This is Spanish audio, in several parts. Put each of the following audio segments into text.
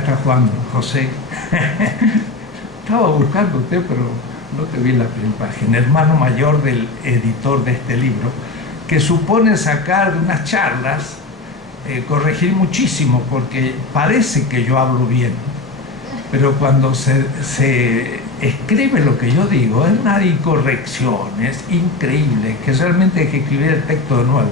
está Juan José. Estaba buscándote, pero no te vi en la primera página. Hermano mayor del editor de este libro, que supone sacar de unas charlas, corregir muchísimo, porque parece que yo hablo bien, pero cuando se escribe lo que yo digo, es una incorrección, es increíble, que realmente hay que escribir el texto de nuevo.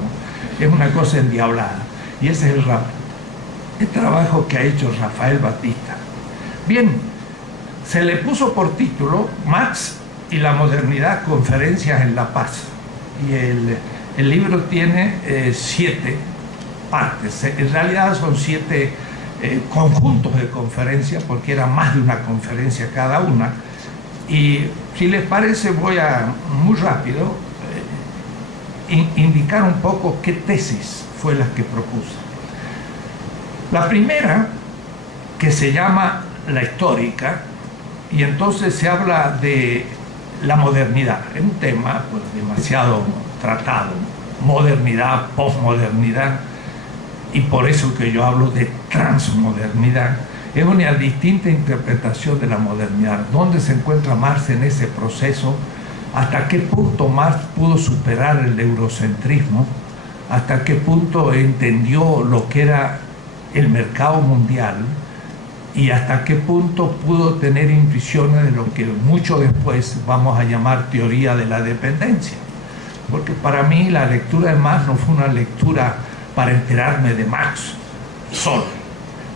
Es una cosa endiablada. Y ese es el trabajo que ha hecho Rafael Batista. Bien, se le puso por título Marx y la modernidad, conferencias en La Paz. Y el libro tiene 7 partes. En realidad son 7 conjuntos de conferencias, porque era más de una conferencia cada una. Y si les parece, voy a muy rápido indicar un poco qué tesis fue las que propuse. La primera, que se llama la histórica, y entonces se habla de la modernidad. Es un tema pues, demasiado tratado, modernidad, posmodernidad, y por eso que yo hablo de transmodernidad. Es una distinta interpretación de la modernidad. ¿Dónde se encuentra Marx en ese proceso? ¿Hasta qué punto Marx pudo superar el eurocentrismo? ¿Hasta qué punto entendió lo que era el mercado mundial? ¿Y hasta qué punto pudo tener intuiciones de lo que mucho después vamos a llamar teoría de la dependencia? Porque para mí la lectura de Marx no fue una lectura para enterarme de Marx solo,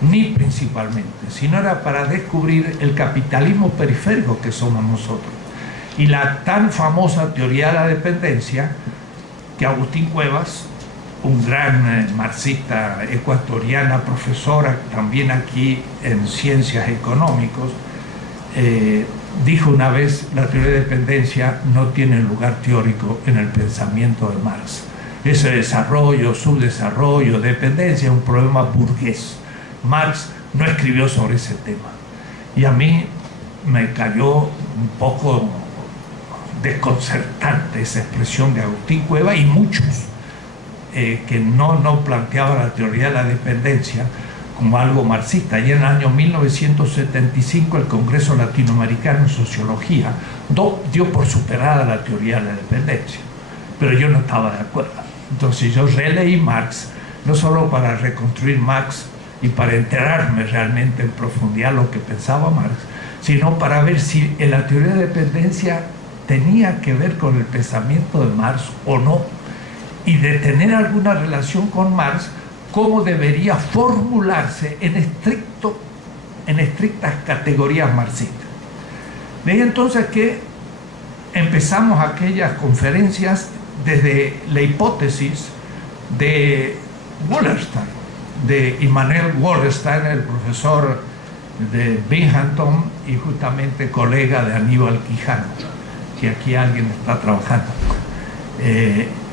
ni principalmente, sino era para descubrir el capitalismo periférico que somos nosotros. Y la tan famosa teoría de la dependencia que Agustín Cuevas, un gran marxista ecuatoriana, profesora también aquí en ciencias económicas, dijo una vez: la teoría de dependencia no tiene lugar teórico en el pensamiento de Marx. Ese desarrollo, subdesarrollo, dependencia es un problema burgués. Marx no escribió sobre ese tema. Y a mí me cayó un poco desconcertante esa expresión de Agustín Cuevas y muchos que no planteaban la teoría de la dependencia como algo marxista. Y en el año 1975 el Congreso Latinoamericano en Sociología dio por superada la teoría de la dependencia, pero yo no estaba de acuerdo. Entonces yo releí Marx, no solo para reconstruir Marx y para enterarme realmente en profundidad lo que pensaba Marx, sino para ver si en la teoría de dependencia tenía que ver con el pensamiento de Marx o no, y de tener alguna relación con Marx, cómo debería formularse en estrictas categorías marxistas. De ahí entonces que empezamos aquellas conferencias desde la hipótesis de Wallerstein, de Immanuel Wallerstein, el profesor de Binghamton y justamente colega de Aníbal Quijano, que aquí alguien está trabajando.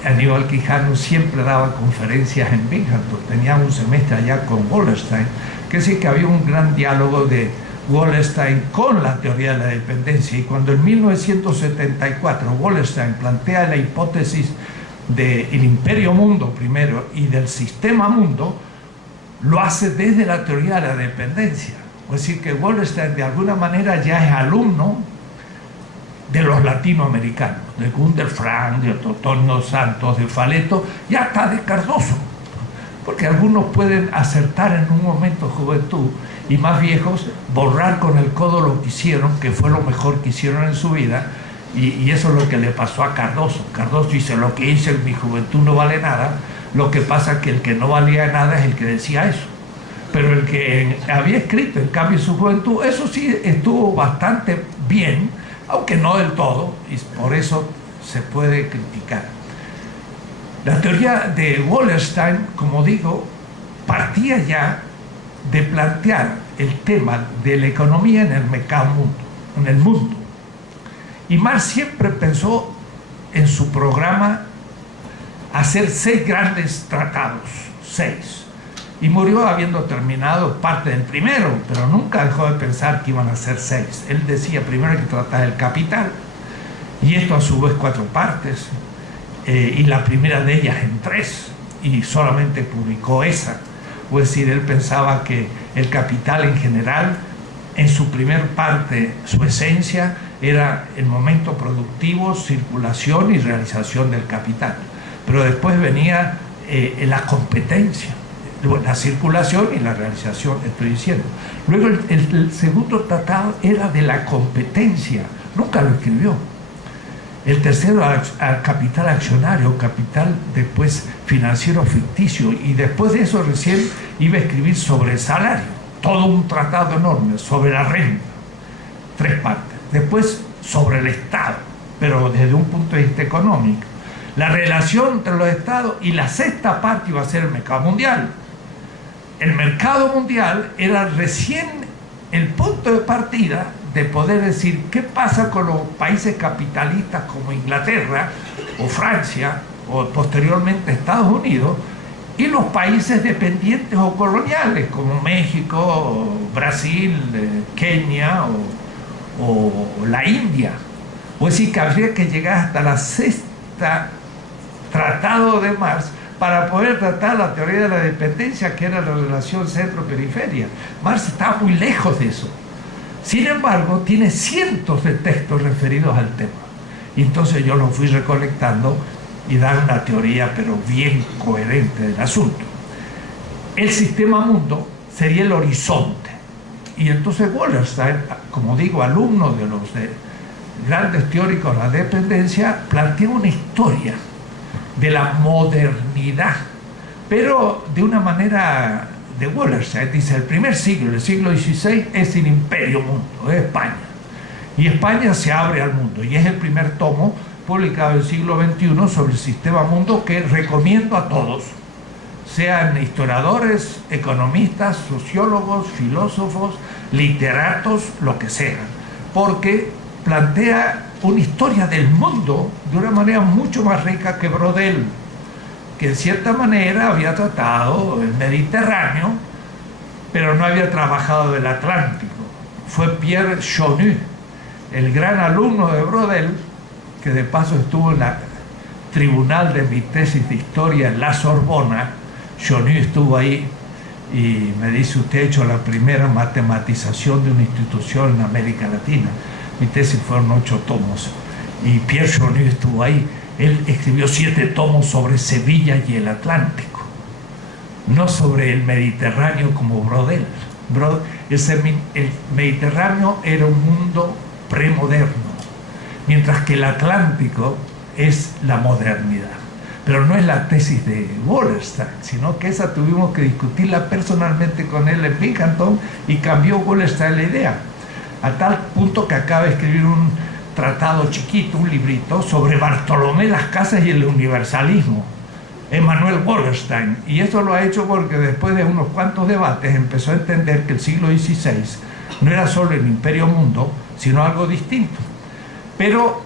Aníbal Quijano siempre daba conferencias en Binghamton, tenía un semestre allá con Wallerstein, que sí que había un gran diálogo de Wallerstein con la teoría de la dependencia. Y cuando en 1974 Wallerstein plantea la hipótesis del imperio mundo primero y del sistema mundo, lo hace desde la teoría de la dependencia. Es decir, que Wallerstein de alguna manera ya es alumno de los latinoamericanos, de Gunder Frank, de Totonio Santos, de Faleto, y hasta de Cardoso, porque algunos pueden acertar en un momento de juventud y más viejos borrar con el codo lo que hicieron, que fue lo mejor que hicieron en su vida, y eso es lo que le pasó a Cardoso. Cardoso dice: lo que hice en mi juventud no vale nada. Lo que pasa es que el que no valía nada es el que decía eso, pero el que había escrito en cambio en su juventud, eso sí estuvo bastante bien, aunque no del todo, y por eso se puede criticar. La teoría de Wallerstein, como digo, partía ya de plantear el tema de la economía en el mercado mundo, en el mundo. Y Marx siempre pensó en su programa hacer 6 grandes tratados, 6. Y murió habiendo terminado parte del primero, pero nunca dejó de pensar que iban a ser 6. Él decía: primero hay que tratar el capital, y esto a su vez 4 partes, y la primera de ellas en 3, y solamente publicó esa. es decir, él pensaba que el capital en general, en su primer parte, su esencia, era el momento productivo, circulación y realización del capital. Pero después venía la competencia, la circulación y la realización, estoy diciendo. Luego el segundo tratado era de la competencia, nunca lo escribió. El tercero al capital accionario, capital después financiero ficticio, y después de eso recién iba a escribir sobre el salario, todo un tratado enorme, sobre la renta, 3 partes. Después sobre el Estado, pero desde un punto de vista económico. La relación entre los estados, y la 6ª parte iba a ser el mercado mundial. El mercado mundial era recién el punto de partida de poder decir qué pasa con los países capitalistas como Inglaterra o Francia o posteriormente Estados Unidos y los países dependientes o coloniales como México, Brasil, Kenia o la India. O decir que habría que llegar hasta la 6ª Tratado de Marx para poder tratar la teoría de la dependencia, que era la relación centro-periferia. Marx estaba muy lejos de eso. Sin embargo, tiene cientos de textos referidos al tema. Y entonces yo los fui recolectando y dar una teoría, pero bien coherente del asunto. El sistema mundo sería el horizonte. Y entonces Wallerstein, como digo, alumno de los grandes teóricos de la dependencia, plantea una historia de la modernidad, pero de una manera de Wallerstein. Dice, el primer siglo, el siglo XVI, es el imperio mundo, es España. Y España se abre al mundo, y es el primer tomo publicado en el siglo XXI sobre el sistema mundo, que recomiendo a todos, sean historiadores, economistas, sociólogos, filósofos, literatos, lo que sean, porque plantea una historia del mundo de una manera mucho más rica que Brodel, que en cierta manera había tratado el Mediterráneo, pero no había trabajado el Atlántico. Fue Pierre Chonu, el gran alumno de Brodel, que de paso estuvo en la tribunal de mi tesis de historia en la Sorbona. Chonu estuvo ahí y me dice, usted ha hecho la primera matematización de una institución en América Latina. Mi tesis fueron 8 tomos y Pierre Chonu estuvo ahí. Él escribió 7 tomos sobre Sevilla y el Atlántico, no sobre el Mediterráneo como Brodel. El Mediterráneo era un mundo premoderno, mientras que el Atlántico es la modernidad. Pero no es la tesis de Wallerstein, sino que esa tuvimos que discutirla personalmente con él en Binghamton, y cambió Wallerstein la idea, a tal punto que acaba de escribir un tratado chiquito, un librito, sobre Bartolomé Las Casas y el universalismo, Emanuel Wallerstein. Y eso lo ha hecho porque después de unos cuantos debates empezó a entender que el siglo XVI no era solo el imperio mundo, sino algo distinto. Pero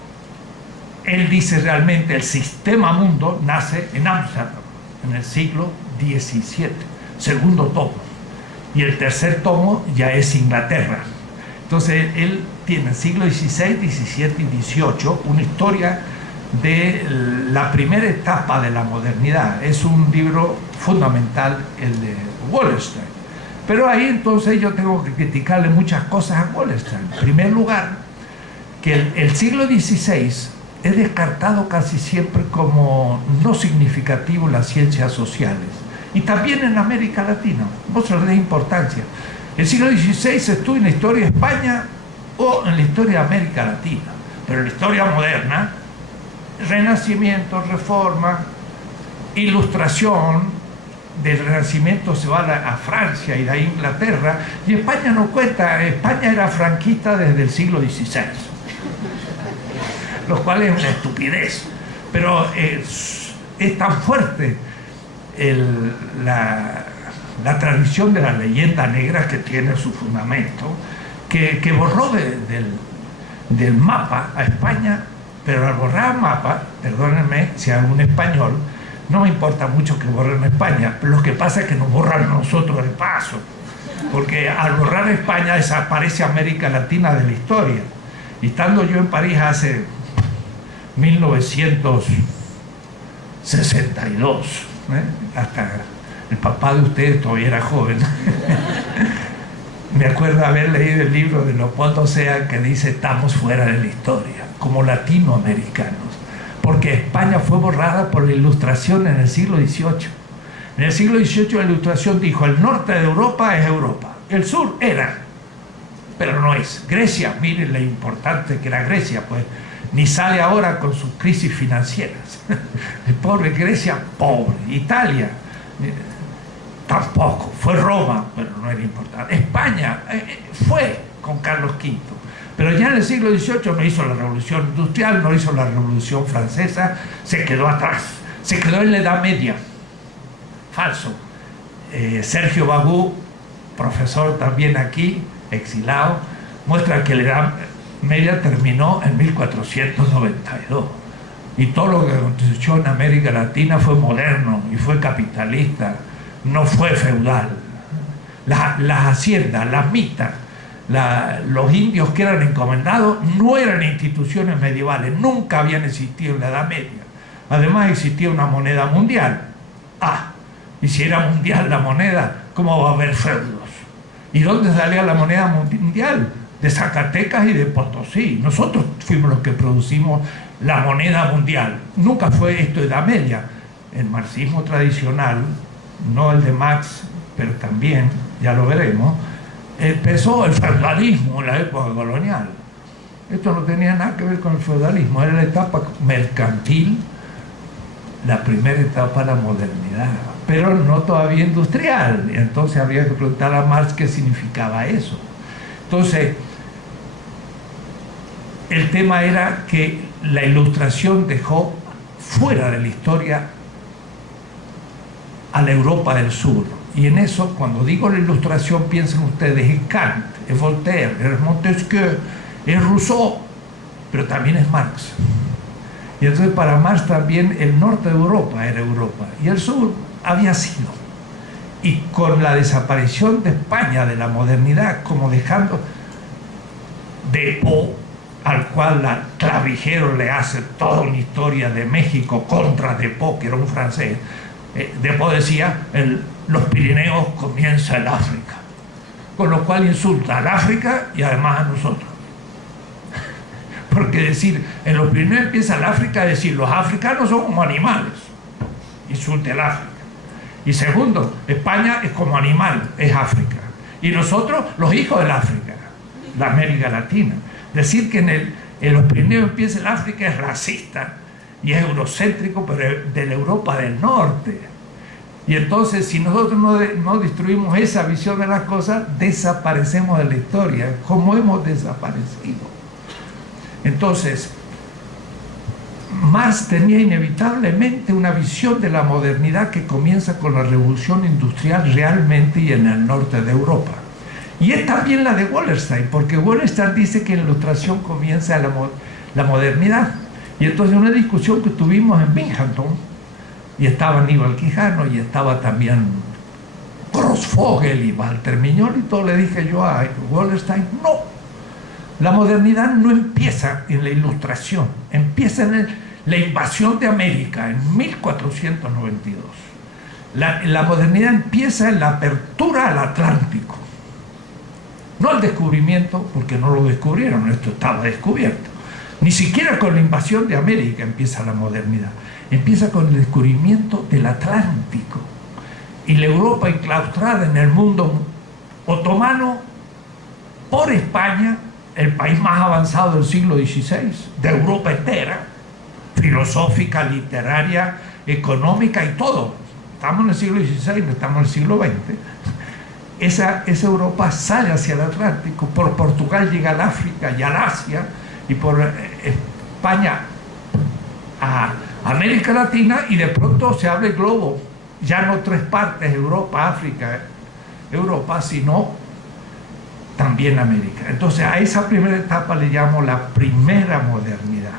él dice realmente el sistema mundo nace en Ámsterdam, en el siglo XVII, segundo tomo. Y el tercer tomo ya es Inglaterra. Entonces él tiene el siglo XVI, XVII y XVIII una historia de la primera etapa de la modernidad. Es un libro fundamental, el de Wallerstein. Pero ahí entonces yo tengo que criticarle muchas cosas a Wallerstein. En primer lugar, que el siglo XVI es descartado casi siempre como no significativo en las ciencias sociales. Y también en América Latina, no se le da importancia. El siglo XVI se estudia en la historia de España o en la historia de América Latina, pero en la historia moderna, Renacimiento, Reforma, Ilustración, del Renacimiento se va a Francia y de ahí a Inglaterra, y España no cuenta. España era franquista desde el siglo XVI, lo cual es una estupidez, pero es tan fuerte la tradición de la leyenda negra, que tiene su fundamento, que borró del mapa a España. Pero al borrar el mapa, perdónenme si hago un español, no me importa mucho que borren España, pero lo que pasa es que nos borran nosotros el paso, porque al borrar España desaparece América Latina de la historia. Y estando yo en París hace 1962, hasta el papá de ustedes todavía era joven. Me acuerdo haber leído el libro de Leopoldo Sea que dice: estamos fuera de la historia, como latinoamericanos, porque España fue borrada por la Ilustración en el siglo XVIII. En el siglo XVIII la Ilustración dijo: el norte de Europa es Europa, el sur era, pero no es. Grecia, miren lo importante que era Grecia, pues ni sale ahora con sus crisis financieras. El pobre Grecia, pobre. Italia, tampoco. Fue Roma, pero no era importante. España fue con Carlos V, pero ya en el siglo XVIII no hizo la revolución industrial, no hizo la revolución francesa, se quedó atrás, se quedó en la Edad Media. Falso. Sergio Bagú, profesor también aquí, exilado, muestra que la Edad Media terminó en 1492 y todo lo que aconteció en América Latina fue moderno y fue capitalista, no fue feudal. Las haciendas, las mitas, los indios que eran encomendados no eran instituciones medievales, nunca habían existido en la Edad Media. Además existía una moneda mundial. Y si era mundial la moneda, ¿cómo va a haber feudos? ¿Y dónde salía la moneda mundial? De Zacatecas y de Potosí. Nosotros fuimos los que producimos la moneda mundial. Nunca fue esto Edad Media. El marxismo tradicional, no el de Marx, pero también, ya lo veremos, empezó el feudalismo en la época colonial. Esto no tenía nada que ver con el feudalismo, era la etapa mercantil, la primera etapa de la modernidad, pero no todavía industrial. Entonces habría que preguntar a Marx qué significaba eso. Entonces, el tema era que la Ilustración dejó fuera de la historia a la Europa del Sur. Y en eso, cuando digo la Ilustración, piensen ustedes, es Kant, es Voltaire, es Montesquieu, es Rousseau, pero también es Marx. Y entonces para Marx también el norte de Europa era Europa y el sur había sido. Y con la desaparición de España, de la modernidad, como dejando Depot, al cual la Clavijero le hace toda una historia de México contra Depot, que era un francés. Depot decía: los Pirineos comienza el África, con lo cual insulta al África y además a nosotros. Porque decir en los Pirineos empieza el África, decir los africanos son como animales, insulte el África. Y segundo, España es como animal, es África, y nosotros los hijos del África, la América Latina. Decir que en los Pirineos empieza el África es racista y es eurocéntrico, pero de la Europa del Norte. Y entonces, si nosotros no destruimos esa visión de las cosas, desaparecemos de la historia, como hemos desaparecido. Entonces, Marx tenía inevitablemente una visión de la modernidad que comienza con la revolución industrial realmente y en el norte de Europa. Y es también la de Wallerstein, porque Wallerstein dice que en la Ilustración comienza la modernidad. Y entonces una discusión que tuvimos en Binghamton, y estaba Aníbal Quijano, y estaba también Grossfogel y Walter Mignol, y todo, le dije yo a Wallerstein: no, la modernidad no empieza en la Ilustración, empieza en la invasión de América en 1492. La modernidad empieza en la apertura al Atlántico, no el descubrimiento, porque no lo descubrieron, esto estaba descubierto. Ni siquiera con la invasión de América empieza la modernidad, empieza con el descubrimiento del Atlántico y la Europa enclaustrada en el mundo otomano por España, el país más avanzado del siglo XVI, de Europa entera, filosófica, literaria, económica y todo. Estamos en el siglo XVI, no estamos en el siglo XX. Esa Europa sale hacia el Atlántico, por Portugal llega al África y al Asia, y por España a América Latina, y de pronto se abre el globo, ya no tres partes, Europa, África, Europa, sino también América. Entonces a esa primera etapa le llamo la primera modernidad,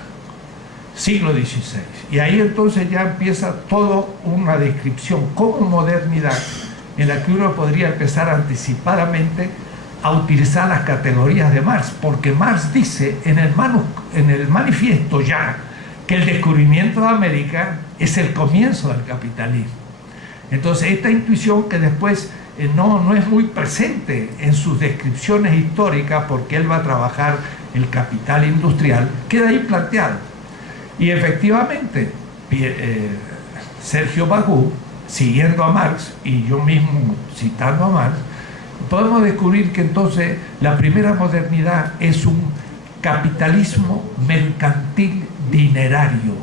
siglo XVI, y ahí entonces ya empieza toda una descripción como modernidad en la que uno podría empezar anticipadamente a utilizar las categorías de Marx, porque Marx dice en el manifiesto ya que el descubrimiento de América es el comienzo del capitalismo. Entonces esta intuición que después no es muy presente en sus descripciones históricas, porque él va a trabajar el capital industrial, queda ahí planteado. Y efectivamente, Sergio Bagú, siguiendo a Marx, y yo mismo citando a Marx, podemos descubrir que entonces la primera modernidad es un capitalismo mercantil dinerario.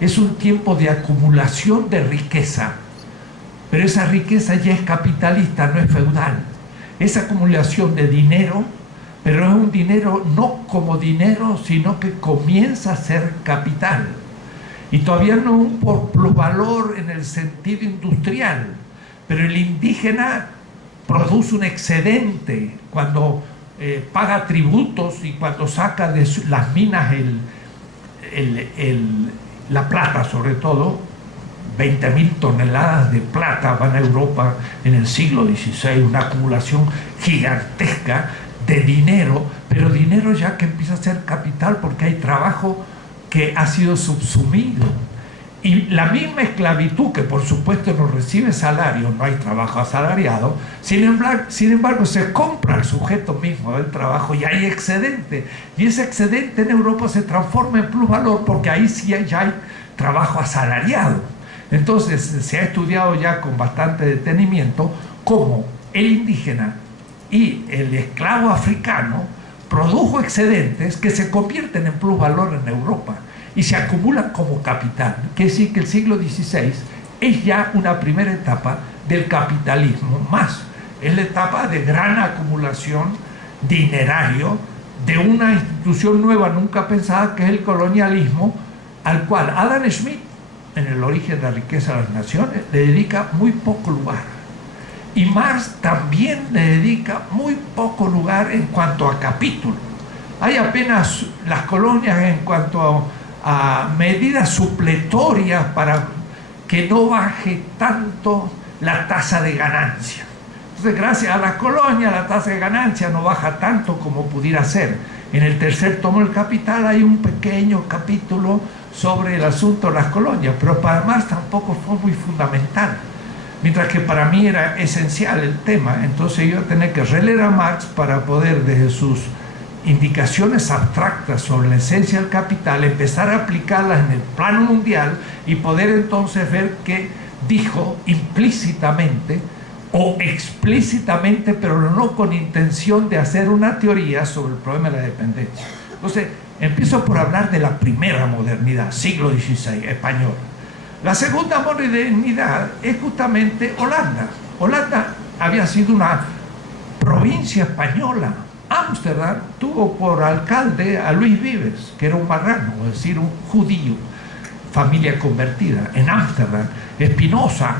Es un tiempo de acumulación de riqueza, pero esa riqueza ya es capitalista, no es feudal. Esa acumulación de dinero, pero es un dinero no como dinero, sino que comienza a ser capital. Y todavía no un por plusvalor en el sentido industrial, pero el indígena produce un excedente cuando paga tributos y cuando saca de las minas la plata, sobre todo 20.000 toneladas de plata van a Europa en el siglo XVI, una acumulación gigantesca de dinero, pero dinero ya que empieza a ser capital porque hay trabajo que ha sido subsumido. Y la misma esclavitud, que por supuesto no recibe salario, no hay trabajo asalariado, sin embargo se compra al sujeto mismo del trabajo y hay excedente. Y ese excedente en Europa se transforma en plusvalor porque ahí sí ya hay trabajo asalariado. Entonces se ha estudiado ya con bastante detenimiento cómo el indígena y el esclavo africano produjo excedentes que se convierten en plusvalor en Europa y se acumulan como capital. Quiere decir que el siglo XVI es ya una primera etapa del capitalismo más. Es la etapa de gran acumulación dinerario de una institución nueva nunca pensada, que es el colonialismo, al cual Adam Smith, en El origen de la riqueza de las naciones, le dedica muy poco lugar. Y Marx también le dedica muy poco lugar en cuanto a capítulo. Hay apenas las colonias en cuanto a medidas supletorias para que no baje tanto la tasa de ganancia. Entonces, gracias a las colonias, la tasa de ganancia no baja tanto como pudiera ser. En el tercer tomo del Capital hay un pequeño capítulo sobre el asunto de las colonias, pero para Marx tampoco fue muy fundamental, mientras que para mí era esencial el tema. Entonces yo iba a tener que releer a Marx para poder, desde sus indicaciones abstractas sobre la esencia del capital, empezar a aplicarlas en el plano mundial y poder entonces ver qué dijo implícitamente o explícitamente, pero no con intención de hacer una teoría sobre el problema de la dependencia. Entonces empiezo por hablar de la primera modernidad, siglo XVI, española. La segunda modernidad es justamente Holanda. Holanda había sido una provincia española. Ámsterdam tuvo por alcalde a Luis Vives, que era un marrano, es decir, un judío, familia convertida. En Ámsterdam, Spinoza,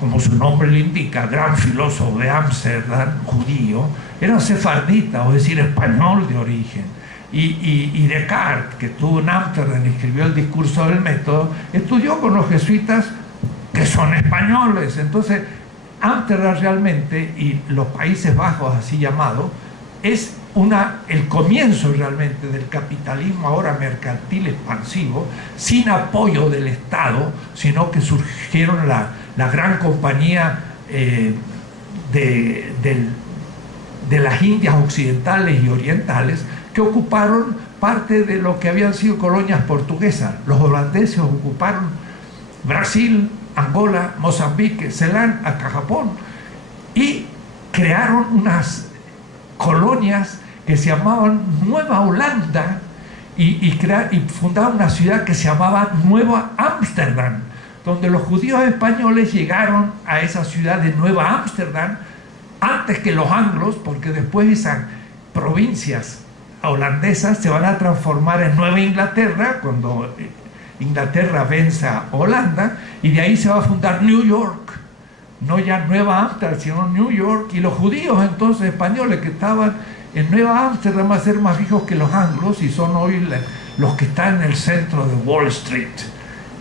como su nombre lo indica, gran filósofo de Ámsterdam, judío, era sefardita, es decir, español de origen. Y Descartes, que estuvo en Ámsterdam y escribió el discurso del método, estudió con los jesuitas que son españoles. Entonces, Ámsterdam realmente, y los Países Bajos así llamados, es el comienzo realmente del capitalismo ahora mercantil expansivo, sin apoyo del Estado, sino que surgieron la gran compañía de las Indias occidentales y orientales, que ocuparon parte de lo que habían sido colonias portuguesas. Los holandeses ocuparon Brasil, Angola, Mozambique, Ceilán, hasta Japón, y crearon unas colonias que se llamaban Nueva Holanda y fundaron una ciudad que se llamaba Nueva Ámsterdam, donde los judíos españoles llegaron a esa ciudad de Nueva Ámsterdam antes que los anglos, porque después esas provincias holandesas se van a transformar en Nueva Inglaterra cuando Inglaterra vence a Holanda, y de ahí se va a fundar New York, no ya Nueva Ámsterdam, sino New York. Y los judíos entonces españoles que estaban en Nueva Ámsterdam van a ser más ricos que los anglos, y son hoy los que están en el centro de Wall Street.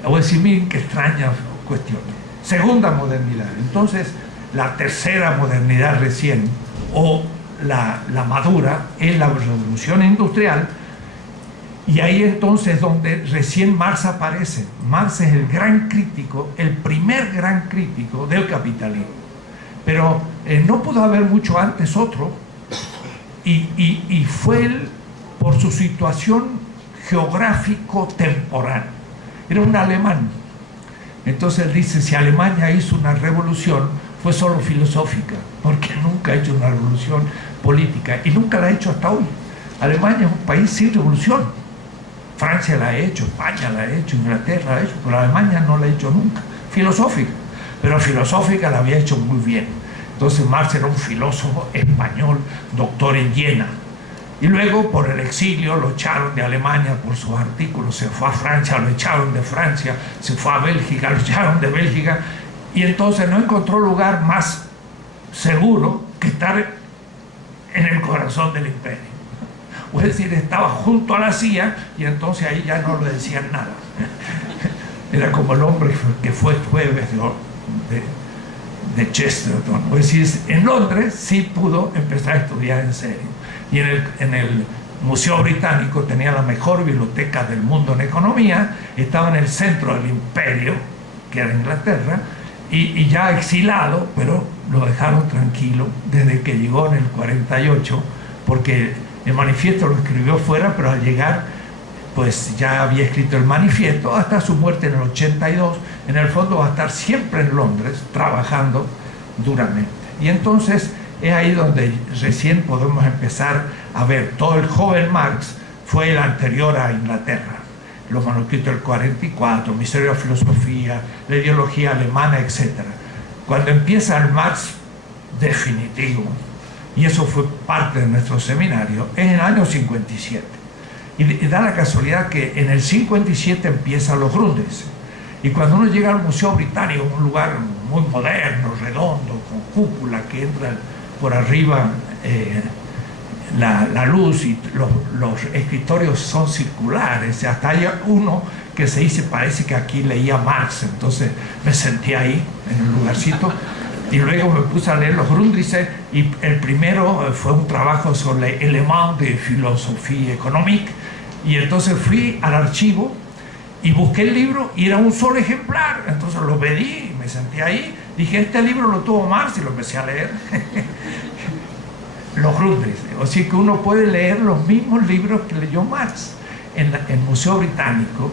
O decir, miren qué extraña cuestión. Segunda modernidad. Entonces, la tercera modernidad recién, o la madura, es la revolución industrial, Y ahí entonces donde recién Marx aparece. Marx es el gran crítico, el primer gran crítico del capitalismo. Pero no pudo haber mucho antes otro, y fue él por su situación geográfico-temporal. Era un alemán. Entonces él dice, si Alemania hizo una revolución, fue solo filosófica, porque nunca ha hecho una revolución política, y nunca la ha hecho hasta hoy. Alemania es un país sin revolución. Francia la ha hecho, España la ha hecho, Inglaterra la ha hecho, pero Alemania no la ha hecho nunca. Filosófica, pero filosófica la había hecho muy bien. Entonces Marx era un filósofo español, doctor en Jena. Y luego por el exilio lo echaron de Alemania por sus artículos, se fue a Francia, lo echaron de Francia, se fue a Bélgica, lo echaron de Bélgica, y entonces no encontró lugar más seguro que estar en el corazón del imperio. Es decir, estaba junto a la CIA, y entonces ahí ya no le decían nada. Era como el hombre que fue jueves de Chesterton. Es decir, en Londres sí pudo empezar a estudiar en serio. Y en el Museo Británico tenía la mejor biblioteca del mundo en economía, estaba en el centro del imperio, que era Inglaterra, y ya exilado, pero lo dejaron tranquilo desde que llegó en el 48, porque el manifiesto lo escribió fuera, pero al llegar pues ya había escrito el manifiesto hasta su muerte en el 82. En el fondo va a estar siempre en Londres trabajando duramente. Y entonces es ahí donde recién podemos empezar a ver. Todo el joven Marx fue el anterior a Inglaterra. Los manuscritos del 44, Misterio de la Filosofía, la ideología alemana, etc. Cuando empieza el Marx definitivo, y eso fue parte de nuestro seminario, es en el año 57. Y da la casualidad que en el 57 empiezan los Grundrisse. Y cuando uno llega al Museo Británico, un lugar muy moderno, redondo, con cúpula, que entra por arriba la luz, y los escritorios son circulares, hasta hay uno que se dice, parece que aquí leía Marx. Entonces me senté ahí, en el lugarcito, y luego me puse a leer los Grundrisse, y el primero fue un trabajo sobre Éléments de Philosophie Économique, y entonces fui al archivo y busqué el libro, y era un solo ejemplar. Entonces lo pedí, me senté ahí, dije, este libro lo tuvo Marx, y lo empecé a leer. Los Grundrisse. O sea que uno puede leer los mismos libros que leyó Marx en el Museo Británico,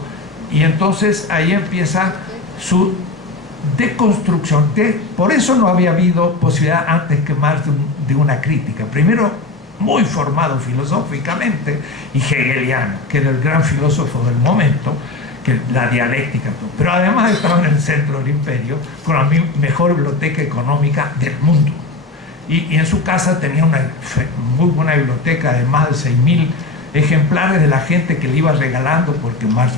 y entonces ahí empieza su deconstrucción. Por eso no había habido posibilidad antes que Marx de una crítica. Primero, muy formado filosóficamente y hegeliano, que era el gran filósofo del momento, que la dialéctica, pero además estaba en el centro del imperio con la mejor biblioteca económica del mundo, y en su casa tenía una muy buena biblioteca de más de 6.000 ejemplares de la gente que le iba regalando, porque Marx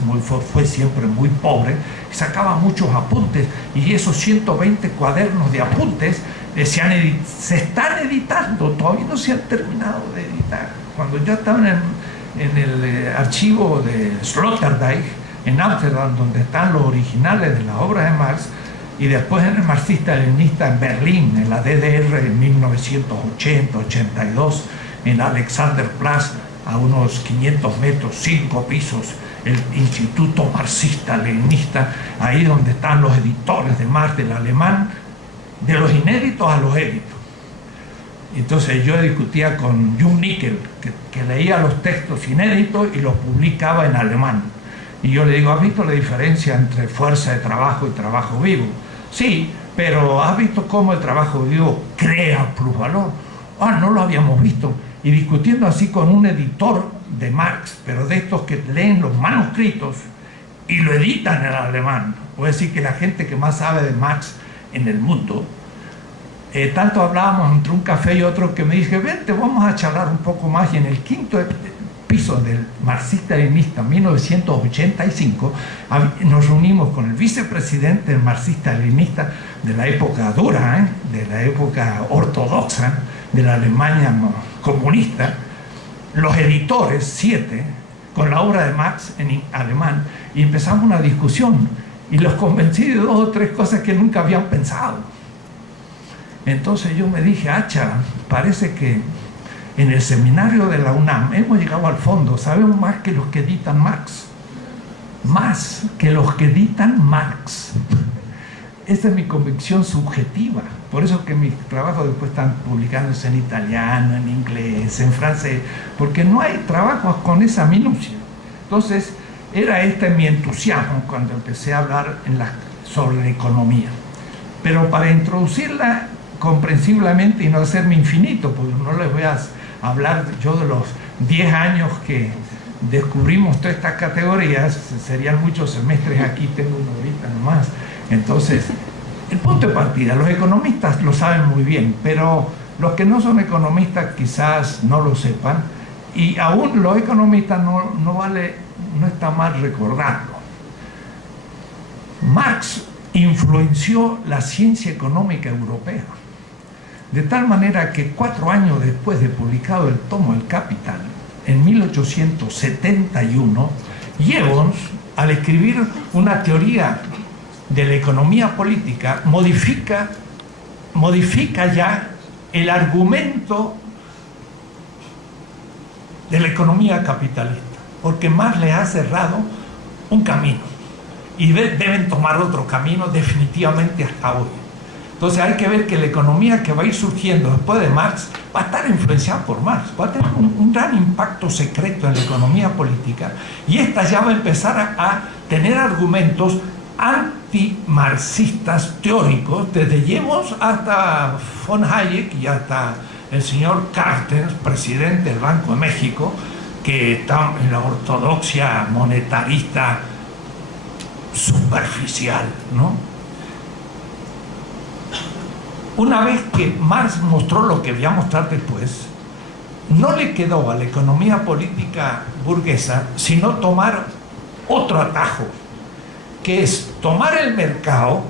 fue siempre muy pobre, y sacaba muchos apuntes, y esos 120 cuadernos de apuntes se están editando, todavía no se han terminado de editar. Cuando yo estaba en el archivo de Sloterdijk en Ámsterdam, donde están los originales de las obras de Marx, y después en el marxista-leninista en Berlín, en la DDR en 1980-82, en Alexanderplatz, a unos 500 metros, 5 pisos, el Instituto Marxista-Leninista, ahí donde están los editores de Marx, del alemán, de los inéditos a los éditos. Entonces yo discutía con Jung Nickel, que leía los textos inéditos y los publicaba en alemán. Y yo le digo, ¿has visto la diferencia entre fuerza de trabajo y trabajo vivo? Sí, pero ¿has visto cómo el trabajo vivo crea plusvalor? Ah, no lo habíamos visto. Y discutiendo así con un editor de Marx, pero de estos que leen los manuscritos y lo editan en alemán. Puedo decir que la gente que más sabe de Marx en el mundo, tanto hablábamos entre un café y otro, que me dije, vente, vamos a charlar un poco más. Y en el quinto piso del marxista-leninista, en 1985, nos reunimos con el vicepresidente del marxista-leninista de la época dura, de la época ortodoxa, de la Alemania comunista, los editores, 7, con la obra de Marx en alemán, y empezamos una discusión, y los convencí de 2 o 3 cosas que nunca habían pensado. Entonces yo me dije, hacha, parece que en el seminario de la UNAM hemos llegado al fondo, sabemos más que los que editan Marx. Más que los que editan Marx. Esta es mi convicción subjetiva. Por eso que mis trabajos después están publicándose en italiano, en inglés, en francés, porque no hay trabajos con esa minucia. Entonces, era este mi entusiasmo cuando empecé a hablar sobre la economía. Pero para introducirla comprensiblemente y no hacerme infinito, porque no les voy a hablar yo de los 10 años que descubrimos todas estas categorías, serían muchos semestres, aquí tengo una horita nomás. Entonces, el punto de partida, los economistas lo saben muy bien, pero los que no son economistas quizás no lo sepan, y aún los economistas no está mal recordarlo. Marx influenció la ciencia económica europea, de tal manera que 4 años después de publicado el tomo El Capital, en 1871, Jevons, al escribir una teoría de la economía política, modifica ya el argumento de la economía capitalista, porque Marx le ha cerrado un camino y deben tomar otro camino definitivamente hasta hoy. Entonces hay que ver que la economía que va a ir surgiendo después de Marx va a estar influenciada por Marx, va a tener un gran impacto secreto en la economía política, y esta ya va a empezar a tener argumentos antimarxistas teóricos, desde Jevons hasta von Hayek y hasta el señor Carstens, presidente del Banco de México, que está en la ortodoxia monetarista superficial, ¿no? Una vez que Marx mostró lo que voy a mostrar después, no le quedó a la economía política burguesa sino tomar otro atajo, que es tomar el mercado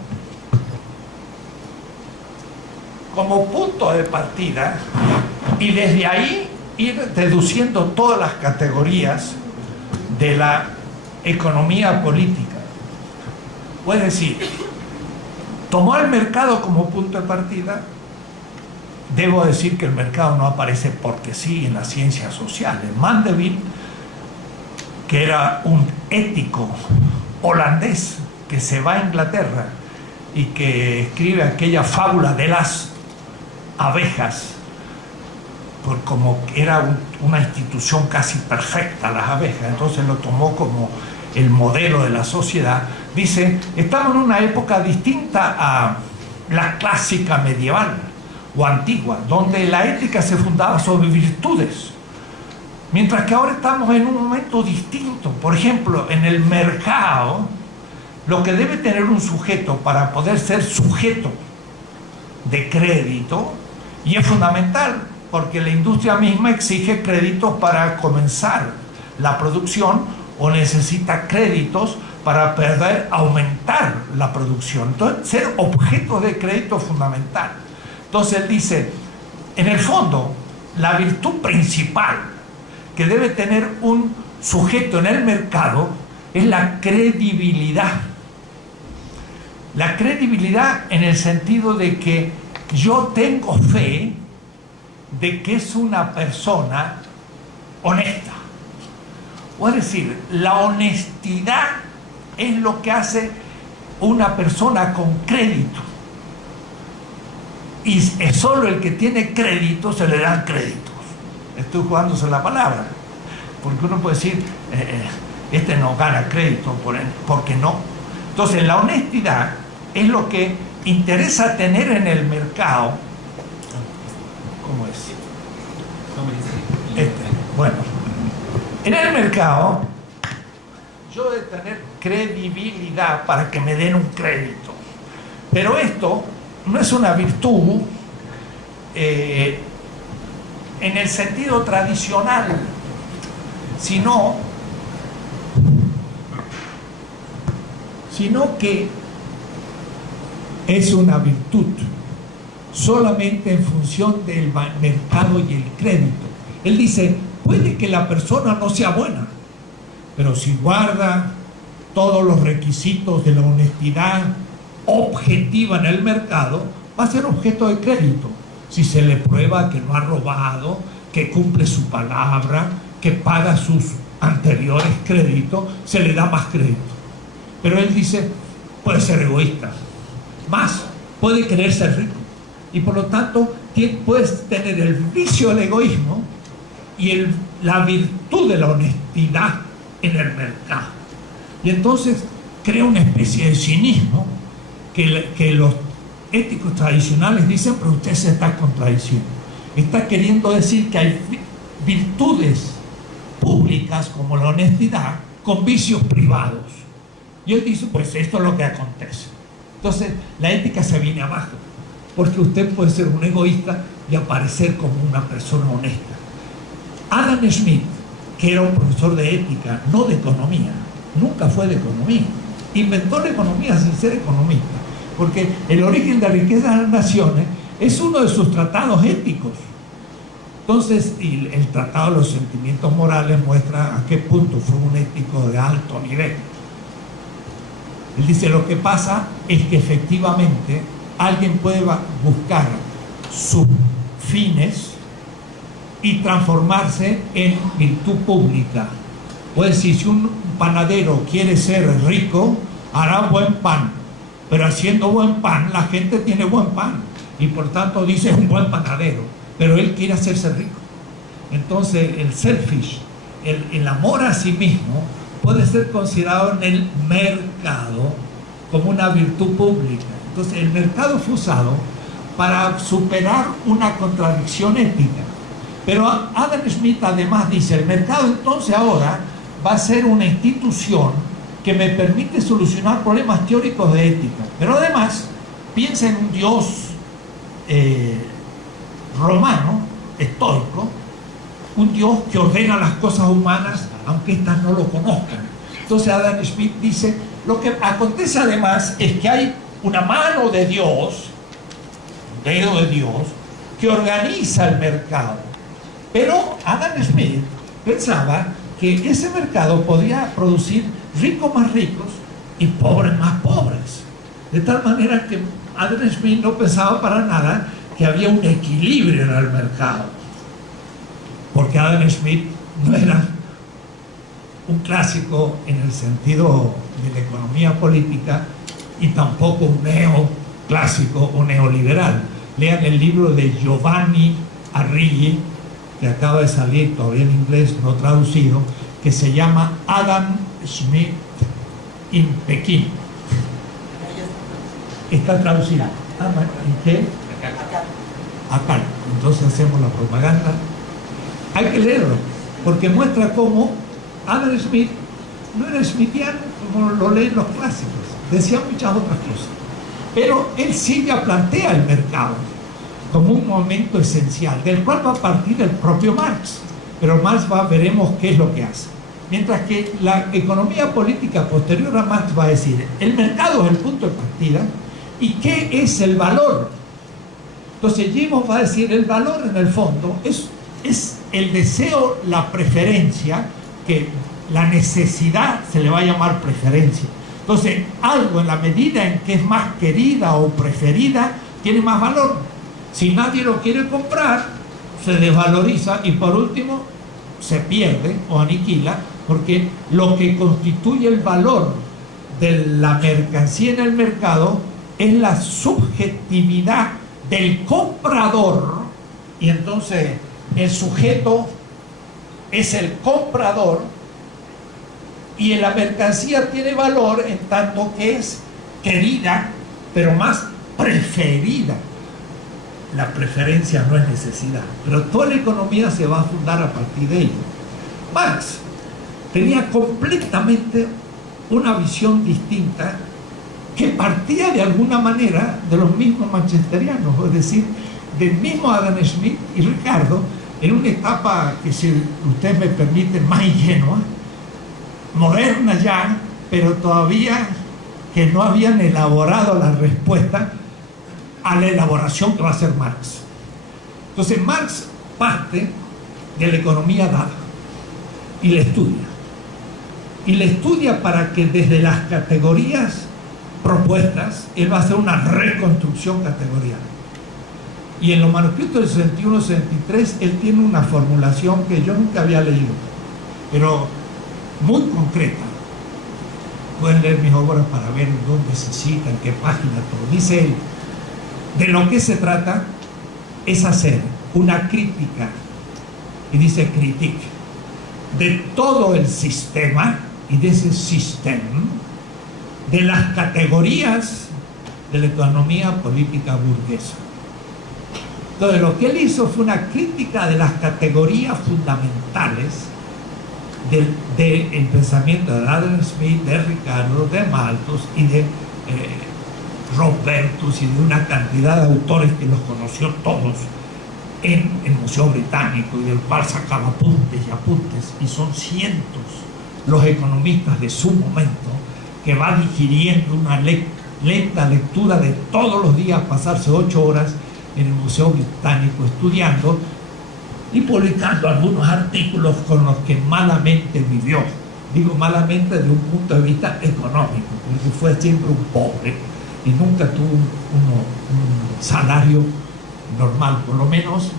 como punto de partida y desde ahí ir deduciendo todas las categorías de la economía política. Es decir, tomó el mercado como punto de partida. Debo decir que el mercado no aparece porque sí en las ciencias sociales. Mandeville, que era un ético holandés que se va a Inglaterra y que escribe aquella fábula de las abejas, como era una institución casi perfecta, las abejas, entonces lo tomó como el modelo de la sociedad. Dice, estamos en una época distinta a la clásica medieval o antigua, donde la ética se fundaba sobre virtudes, mientras que ahora estamos en un momento distinto. Por ejemplo, en el mercado, lo que debe tener un sujeto para poder ser sujeto de crédito, y es fundamental, porque la industria misma exige créditos para comenzar la producción o necesita créditos para poder aumentar la producción. Entonces, ser objeto de crédito es fundamental. Entonces él dice, en el fondo, la virtud principal que debe tener un sujeto en el mercado es la credibilidad. La credibilidad en el sentido de que yo tengo fe de que es una persona honesta. O es decir, la honestidad es lo que hace una persona con crédito. Y es solo el que tiene crédito se le dan créditos. Estoy jugándose la palabra, porque uno puede decir, este no gana crédito, porque no. Entonces la honestidad es lo que interesa tener en el mercado. ¿Cómo es? Bueno, en el mercado yo he de tener credibilidad para que me den un crédito, pero esto no es una virtud en el sentido tradicional, sino que es una virtud solamente en función del mercado y el crédito. Él dice, puede que la persona no sea buena, pero si guarda todos los requisitos de la honestidad objetiva en el mercado, va a ser objeto de crédito. Si se le prueba que no ha robado, que cumple su palabra, que paga sus anteriores créditos, se le da más crédito. Pero él dice, puede ser egoísta, más puede querer ser rico, y por lo tanto puedes tener el vicio del egoísmo y la virtud de la honestidad en el mercado. Y entonces crea una especie de cinismo que los éticos tradicionales dicen, pero usted se está contradiciendo. Está queriendo decir que hay virtudes públicas como la honestidad con vicios privados. Y él dice, pues esto es lo que acontece. Entonces la ética se viene abajo, porque usted puede ser un egoísta y aparecer como una persona honesta. Adam Smith, que era un profesor de ética, no de economía, nunca fue de economía, inventó la economía sin ser economista, porque el origen de la riqueza de las naciones es uno de sus tratados éticos. Entonces, y el tratado de los sentimientos morales muestra a qué punto fue un ético de alto nivel. Él dice, lo que pasa es que efectivamente alguien puede buscar sus fines y transformarse en virtud pública. Puede decir, si un panadero quiere ser rico, hará buen pan, pero haciendo buen pan, la gente tiene buen pan, y por tanto dice, es un buen panadero, pero él quiere hacerse rico. Entonces el selfish, el amor a sí mismo, puede ser considerado en el mercado como una virtud pública. Entonces el mercado fue usado para superar una contradicción ética. Pero Adam Smith además dice, el mercado entonces ahora va a ser una institución que me permite solucionar problemas teóricos de ética. Pero además piensa en un Dios romano, estoico, un Dios que ordena las cosas humanas aunque éstas no lo conozcan. Entonces Adam Smith dice, lo que acontece además es que hay una mano de Dios, un dedo de Dios, que organiza el mercado. Pero Adam Smith pensaba que ese mercado podía producir ricos más ricos y pobres más pobres. De tal manera que Adam Smith no pensaba para nada que había un equilibrio en el mercado. Porque Adam Smith no era un clásico en el sentido de la economía política y tampoco un neoclásico o neoliberal. Lean el libro de Giovanni Arrighi, que acaba de salir todavía en inglés, no traducido, que se llama Adam Smith in Pekín. Está traducida. ¿En qué? Acá. Entonces hacemos la propaganda. Hay que leerlo, porque muestra cómo Adam Smith no era smithiano como lo leen los clásicos, decía muchas otras cosas, pero él sí ya plantea el mercado como un momento esencial, del cual va a partir el propio Marx, pero Marx veremos qué es lo que hace. Mientras que la economía política posterior a Marx va a decir, el mercado es el punto de partida, ¿y qué es el valor? Entonces Gibbons va a decir, el valor en el fondo es el deseo, la preferencia, que la necesidad se le va a llamar preferencia. Entonces, algo en la medida en que es más querida o preferida, tiene más valor. Si nadie lo quiere comprar, se desvaloriza y por último se pierde o aniquila, porque lo que constituye el valor de la mercancía en el mercado es la subjetividad del comprador, y entonces el sujeto es el comprador y la mercancía tiene valor en tanto que es querida, pero más preferida. La preferencia no es necesidad, pero toda la economía se va a fundar a partir de ello. Marx tenía completamente una visión distinta que partía de alguna manera de los mismos manchesterianos, es decir, del mismo Adam Smith y Ricardo, en una etapa que, si ustedes me permiten, más ingenua, moderna ya, pero todavía que no habían elaborado la respuesta a la elaboración que va a hacer Marx. Entonces Marx parte de la economía dada y la estudia. Y la estudia para que desde las categorías propuestas, él va a hacer una reconstrucción categorial. Y en los manuscritos del 61-63 él tiene una formulación que yo nunca había leído, pero muy concreta. Pueden leer mis obras para ver dónde se cita, en qué página, todo. Dice él, de lo que se trata es hacer una crítica, y dice critique, de todo el sistema y de ese sistema, de las categorías de la economía política burguesa. Entonces lo que él hizo fue una crítica de las categorías fundamentales del pensamiento de Adam Smith, de Ricardo, de Malthus y de Robertus y de una cantidad de autores que los conoció todos en el Museo Británico y del cual sacaba apuntes y apuntes, y son cientos los economistas de su momento que va digiriendo una lenta lectura de todos los días, pasarse 8 horas en el Museo Británico estudiando y publicando algunos artículos con los que malamente vivió. Digo malamente desde un punto de vista económico, porque fue siempre un pobre y nunca tuvo un salario normal. Por lo menos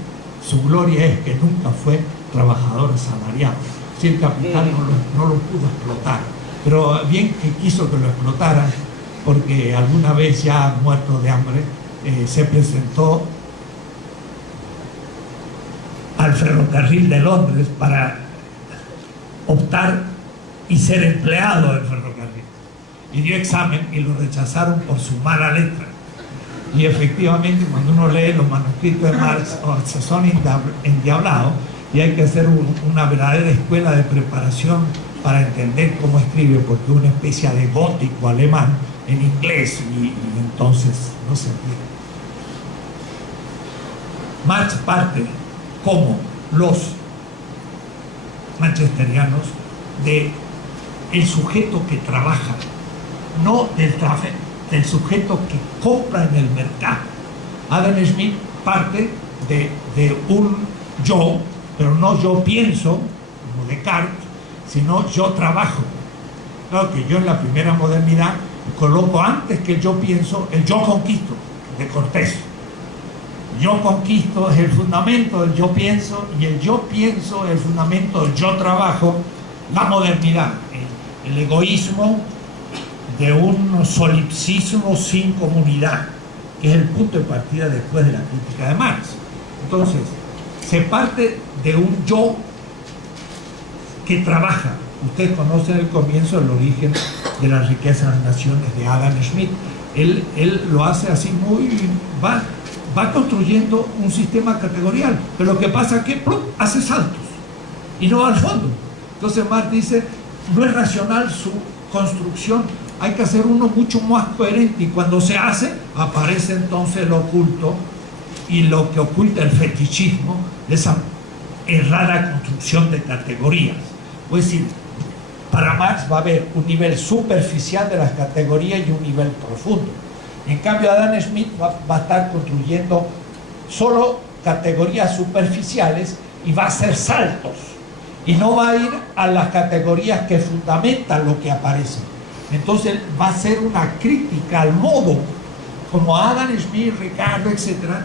su gloria es que nunca fue trabajador asalariado. Si el capital no lo pudo explotar, pero bien que quiso que lo explotara, porque alguna vez ya muerto de hambre se presentó al ferrocarril de Londres para optar y ser empleado del ferrocarril, y dio examen y lo rechazaron por su mala letra. Y efectivamente cuando uno lee los manuscritos de Marx se son endiablados, y hay que hacer una verdadera escuela de preparación para entender cómo escribe, porque es una especie de gótico alemán en inglés y entonces no se entiende. Marx parte, como los manchesterianos, de el sujeto que trabaja, no del sujeto que compra en el mercado. Adam Smith parte de un yo, pero no yo pienso, como Descartes, sino yo trabajo. Claro que yo en la primera modernidad coloco antes que el yo pienso, el yo conquisto, de Cortés. Yo conquisto es el fundamento del yo pienso, y el yo pienso es el fundamento del yo trabajo, la modernidad, el egoísmo de un solipsismo sin comunidad, que es el punto de partida después de la crítica de Marx. Entonces, se parte de un yo que trabaja. Ustedes conocen el comienzo, el origen de la riqueza de las naciones de Adam Smith. Él lo hace así muy... Va construyendo un sistema categorial, pero lo que pasa es que ¡plum!, hace saltos y no va al fondo. Entonces Marx dice, no es racional su construcción, hay que hacer uno mucho más coherente, y cuando se hace, aparece entonces lo oculto, y lo que oculta el fetichismo de esa errada construcción de categorías. Es decir, para Marx va a haber un nivel superficial de las categorías y un nivel profundo. En cambio, Adam Smith va a estar construyendo solo categorías superficiales y va a hacer saltos, y no va a ir a las categorías que fundamentan lo que aparece. Entonces va a ser una crítica al modo como Adam Smith, Ricardo, etcétera,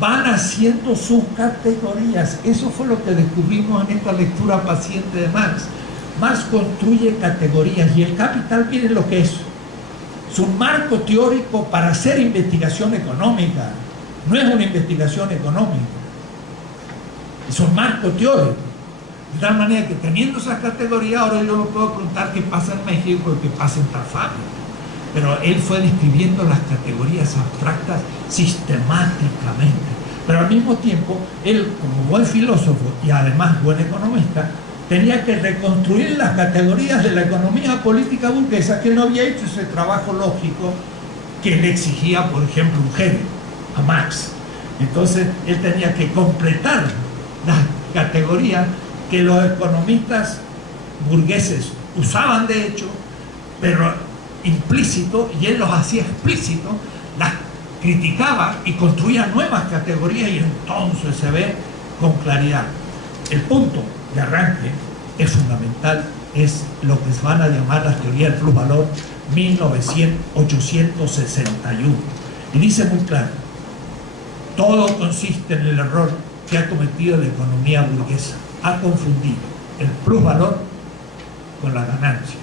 van haciendo sus categorías. Eso fue lo que descubrimos en esta lectura paciente de Marx. Marx construye categorías, y el Capital, miren lo que es. Es un marco teórico para hacer investigación económica. No es una investigación económica, es un marco teórico. De tal manera que teniendo esas categorías, ahora yo no puedo preguntar qué pasa en México y qué pasa en tal fábrica. Pero él fue describiendo las categorías abstractas sistemáticamente. Pero al mismo tiempo, él, como buen filósofo y además buen economista, tenía que reconstruir las categorías de la economía política burguesa, que no había hecho ese trabajo lógico que le exigía, por ejemplo, un genio, a Marx. Entonces, él tenía que completar las categorías que los economistas burgueses usaban de hecho, pero implícito, y él los hacía explícito, las criticaba y construía nuevas categorías, y entonces se ve con claridad. El punto de arranque es fundamental, es lo que se van a llamar las teorías del plusvalor 1861, y dice muy claro, Todo consiste en el error que ha cometido la economía burguesa. Ha confundido el plusvalor con la ganancia.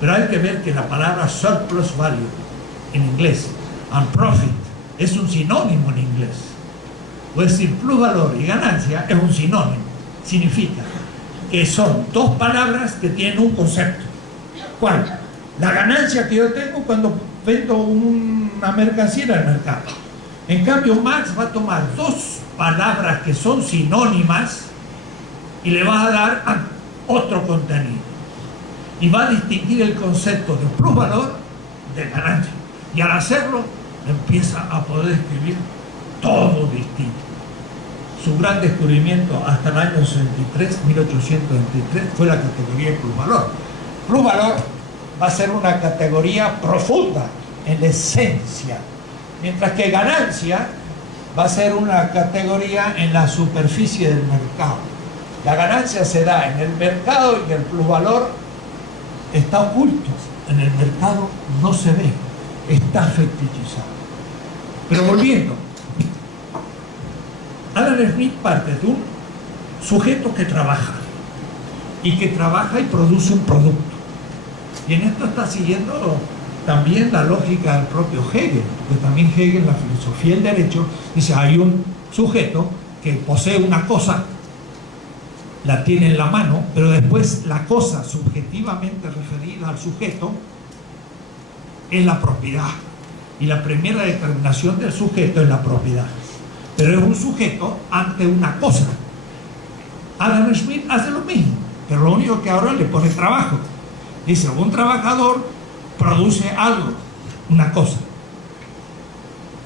Pero hay que ver que la palabra surplus value en inglés and profit es un sinónimo en inglés. Es decir, plusvalor y ganancia es un sinónimo. Significa que son dos palabras que tienen un concepto. ¿Cuál? La ganancia que yo tengo cuando vendo una mercancía en el mercado. En cambio, Marx va a tomar dos palabras que son sinónimas y le va a dar otro contenido. Y va a distinguir el concepto de plusvalor de ganancia. Y al hacerlo, empieza a poder escribir todo distinto. Su gran descubrimiento hasta el año 63, 1823, fue la categoría de plusvalor. Plusvalor va a ser una categoría profunda en la esencia, mientras que ganancia va a ser una categoría en la superficie del mercado. La ganancia se da en el mercado y el plusvalor está oculto. En el mercado no se ve, está fetichizado. Pero volviendo, Adam Smith parte de un sujeto que trabaja y produce un producto. Y en esto está siguiendo también la lógica del propio Hegel, que también Hegel, en la filosofía del derecho, dice: hay un sujeto que posee una cosa, la tiene en la mano, pero después la cosa subjetivamente referida al sujeto es la propiedad. Y la primera determinación del sujeto es la propiedad. Pero es un sujeto ante una cosa. Adam Smith hace lo mismo, pero lo único que ahora le pone trabajo. Dice: un trabajador produce algo, una cosa,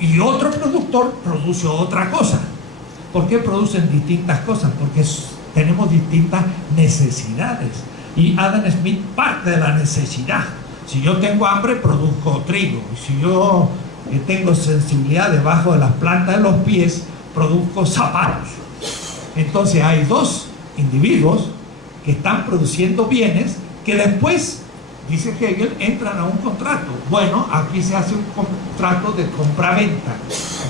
y otro productor produce otra cosa. ¿Por qué producen distintas cosas? Porque tenemos distintas necesidades, y Adam Smith parte de la necesidad. Si yo tengo hambre, produzco trigo, y si yo tengo sensibilidad debajo de las plantas de los pies, produzco zapatos. Entonces hay dos individuos que están produciendo bienes que después, dice Hegel, entran a un contrato. Bueno, aquí se hace un contrato de compra-venta.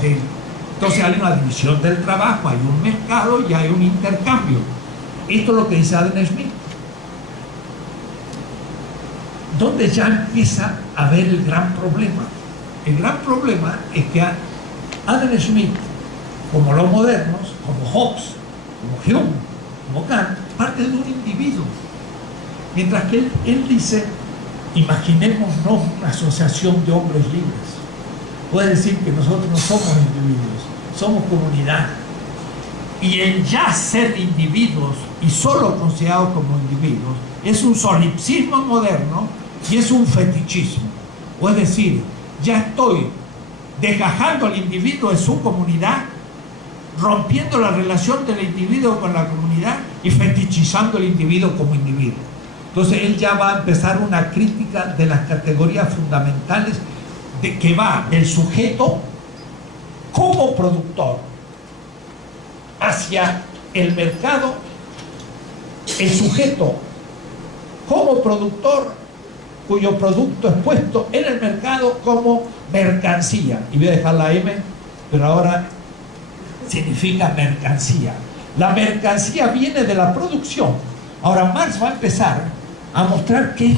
Entonces hay una división del trabajo, hay un mercado y hay un intercambio. Esto es lo que dice Adam Smith. Donde ya empieza a haber el gran problema. El gran problema es que Adam Smith, como los modernos, como Hobbes, como Hume, como Kant, parte de un individuo. Mientras que él dice: imaginémonos una asociación de hombres libres. Puede decir que nosotros no somos individuos, somos comunidad. Y el ya ser individuos y solo considerados como individuos es un solipsismo moderno y es un fetichismo. O es decir, ya estoy desgajando al individuo de su comunidad, rompiendo la relación del individuo con la comunidad y fetichizando al individuo como individuo. Entonces él ya va a empezar una crítica de las categorías fundamentales de que va el sujeto como productor hacia el mercado, el sujeto como productor cuyo producto es puesto en el mercado como mercancía. Y voy a dejar la M, pero ahora significa mercancía. La mercancía viene de la producción. Ahora Marx va a empezar a mostrar qué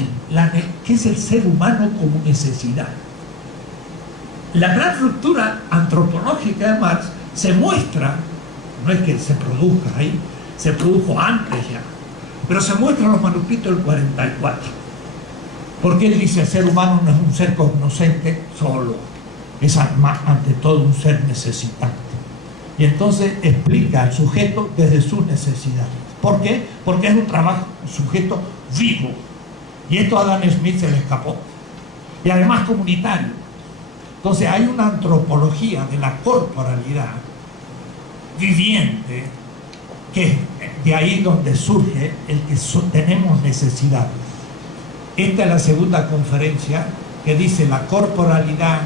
es el ser humano como necesidad. La gran ruptura antropológica de Marx se muestra, no es que se produzca ahí, se produjo antes ya, pero se muestra en los manuscritos del 44. Porque él dice: el ser humano no es un ser cognoscente solo, es ante todo un ser necesitante. Y entonces explica al sujeto desde sus necesidades. ¿Por qué? Porque es un sujeto vivo. Y esto a Adam Smith se le escapó. Y además comunitario. Entonces hay una antropología de la corporalidad viviente, que es de ahí donde surge el que tenemos necesidades. Esta es la segunda conferencia que dice la corporalidad,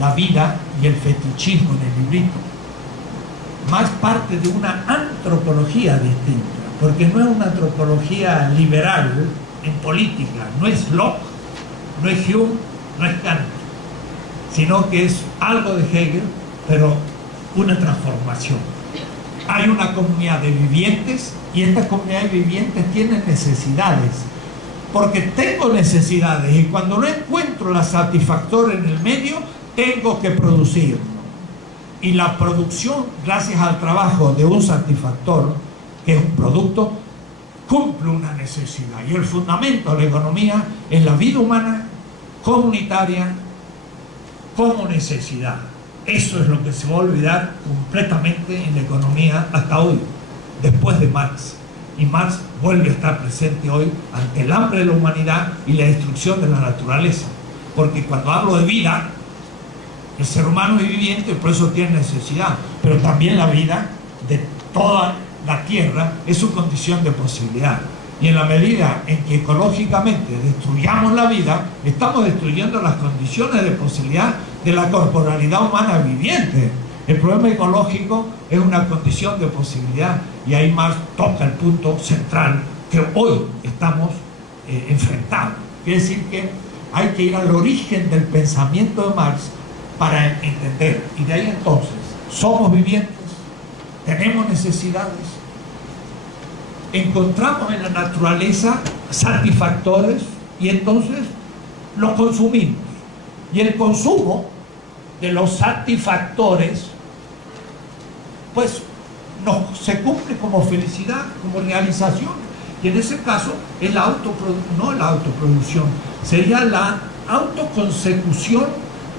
la vida y el fetichismo en el librito. Más parte de una antropología distinta, porque no es una antropología liberal en política, no es Locke, no es Hume, no es Kant, sino que es algo de Hegel, pero una transformación. Hay una comunidad de vivientes y esta comunidad de vivientes tiene necesidades, porque tengo necesidades y cuando no encuentro la satisfactor en el medio, tengo que producir. Y la producción, gracias al trabajo de un satisfactor, que es un producto, cumple una necesidad. Y el fundamento de la economía es la vida humana comunitaria como necesidad. Eso es lo que se va a olvidar completamente en la economía hasta hoy, después de Marx. Y Marx vuelve a estar presente hoy ante el hambre de la humanidad y la destrucción de la naturaleza. Porque cuando hablo de vida, el ser humano es viviente y por eso tiene necesidad, pero también la vida de toda la tierra es su condición de posibilidad. Y en la medida en que ecológicamente destruyamos la vida, estamos destruyendo las condiciones de posibilidad de la corporalidad humana viviente. El problema ecológico es una condición de posibilidad y ahí Marx toca el punto central que hoy estamos enfrentados. Quiere decir que hay que ir al origen del pensamiento de Marx para entender. Y de ahí entonces, somos vivientes, tenemos necesidades, encontramos en la naturaleza satisfactores y entonces los consumimos. Y el consumo de los satisfactores pues se cumple como felicidad, como realización. Y en ese caso es la no la autoproducción, sería la autoconsecución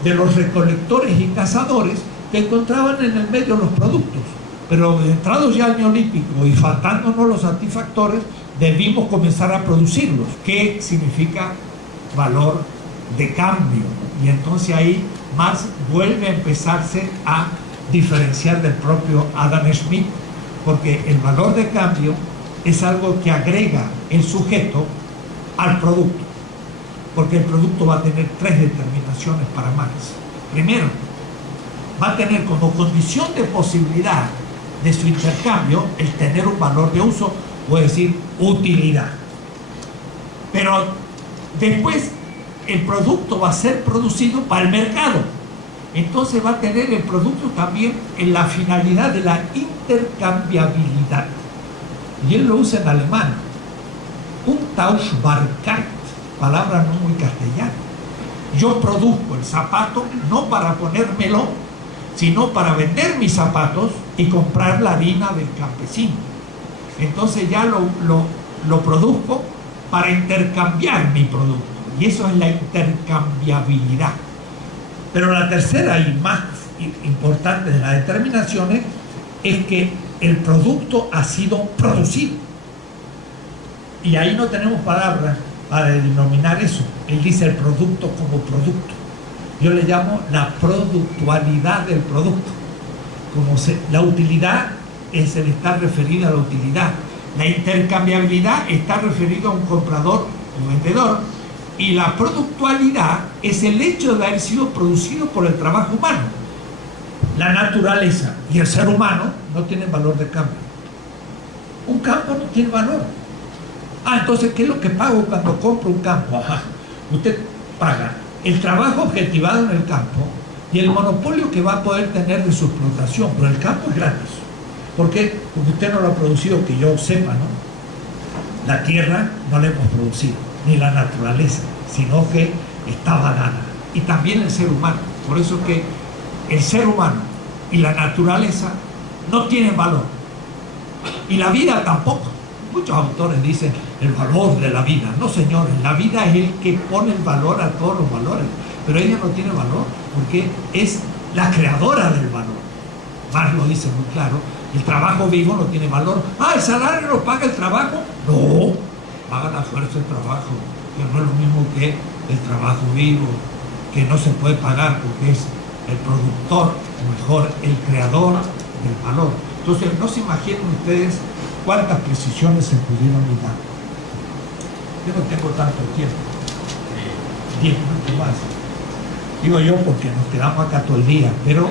de los recolectores y cazadores que encontraban en el medio los productos. Pero entrados ya al neolítico y faltándonos los satisfactores, debimos comenzar a producirlos. ¿Qué significa valor de cambio? Y entonces ahí Marx vuelve a empezarse a diferenciar del propio Adam Smith, porque el valor de cambio es algo que agrega el sujeto al producto, porque el producto va a tener tres determinaciones para Marx. Primero, va a tener como condición de posibilidad de su intercambio el tener un valor de uso, o decir, utilidad. Pero después el producto va a ser producido para el mercado. Entonces va a tener el producto también en la finalidad de la intercambiabilidad. Y él lo usa en alemán. Untauschbarkeit, palabra no muy castellana. Yo produzco el zapato no para ponérmelo, sino para vender mis zapatos y comprar la harina del campesino. Entonces ya lo produzco para intercambiar mi producto. Y eso es la intercambiabilidad. Pero la tercera y más importante de las determinaciones es que el producto ha sido producido. Y ahí no tenemos palabras para denominar eso. Él dice el producto como producto. Yo le llamo la productualidad del producto. La utilidad es el estar referido a la utilidad. La intercambiabilidad está referido a un comprador o vendedor. Y la productualidad es el hecho de haber sido producido por el trabajo humano. La naturaleza y el ser humano no tienen valor de cambio. Un campo no tiene valor. Entonces, ¿qué es lo que pago cuando compro un campo? Usted paga el trabajo objetivado en el campo y el monopolio que va a poder tener de su explotación, pero el campo es gratis. ¿Por qué? Porque usted no lo ha producido, que yo sepa, ¿no? La tierra no la hemos producido, ni la naturaleza, sino que estaba dada. Y también el ser humano. Por eso que el ser humano y la naturaleza no tienen valor. Y la vida tampoco. Muchos autores dicen el valor de la vida. No, señores, la vida es el que pone el valor a todos los valores. Pero ella no tiene valor porque es la creadora del valor. Marx lo dice muy claro. El trabajo vivo no tiene valor. ¿El salario lo paga el trabajo? No, paga la fuerza del trabajo, que no es lo mismo que el trabajo vivo, que no se puede pagar porque es el productor, o mejor, el creador del valor. Entonces, no se imaginen ustedes cuántas precisiones se pudieron dar. Yo no tengo tanto tiempo, 10 minutos más. Digo yo porque nos quedamos acá todo el día, pero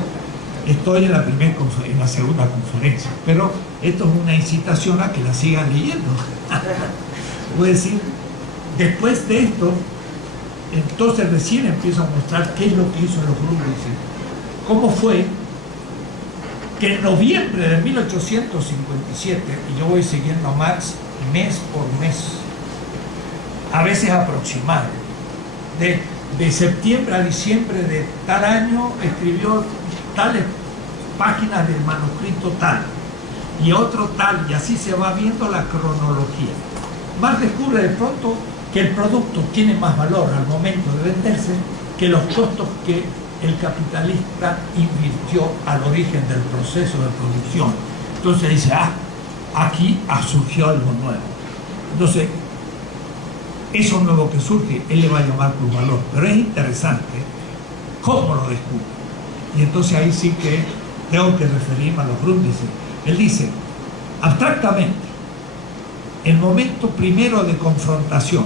estoy en la segunda conferencia, pero esto es una incitación a que la sigan leyendo. Voy a decir, después de esto, entonces recién empiezo a mostrar qué es lo que hizo los grupos, cómo fue que en noviembre de 1857, y yo voy siguiendo a Marx mes por mes, a veces aproximado, de septiembre a diciembre de tal año escribió tales páginas del manuscrito tal, y otro tal, y así se va viendo la cronología. Marx descubre de pronto que el producto tiene más valor al momento de venderse que los costos que el capitalista invirtió al origen del proceso de producción. Entonces dice, aquí surgió algo nuevo. Entonces, eso nuevo que surge, él le va a llamar plusvalor, pero es interesante cómo lo descubre. Y entonces ahí sí que tengo que referirme a los Grundrisse. Él dice, abstractamente, el momento primero de confrontación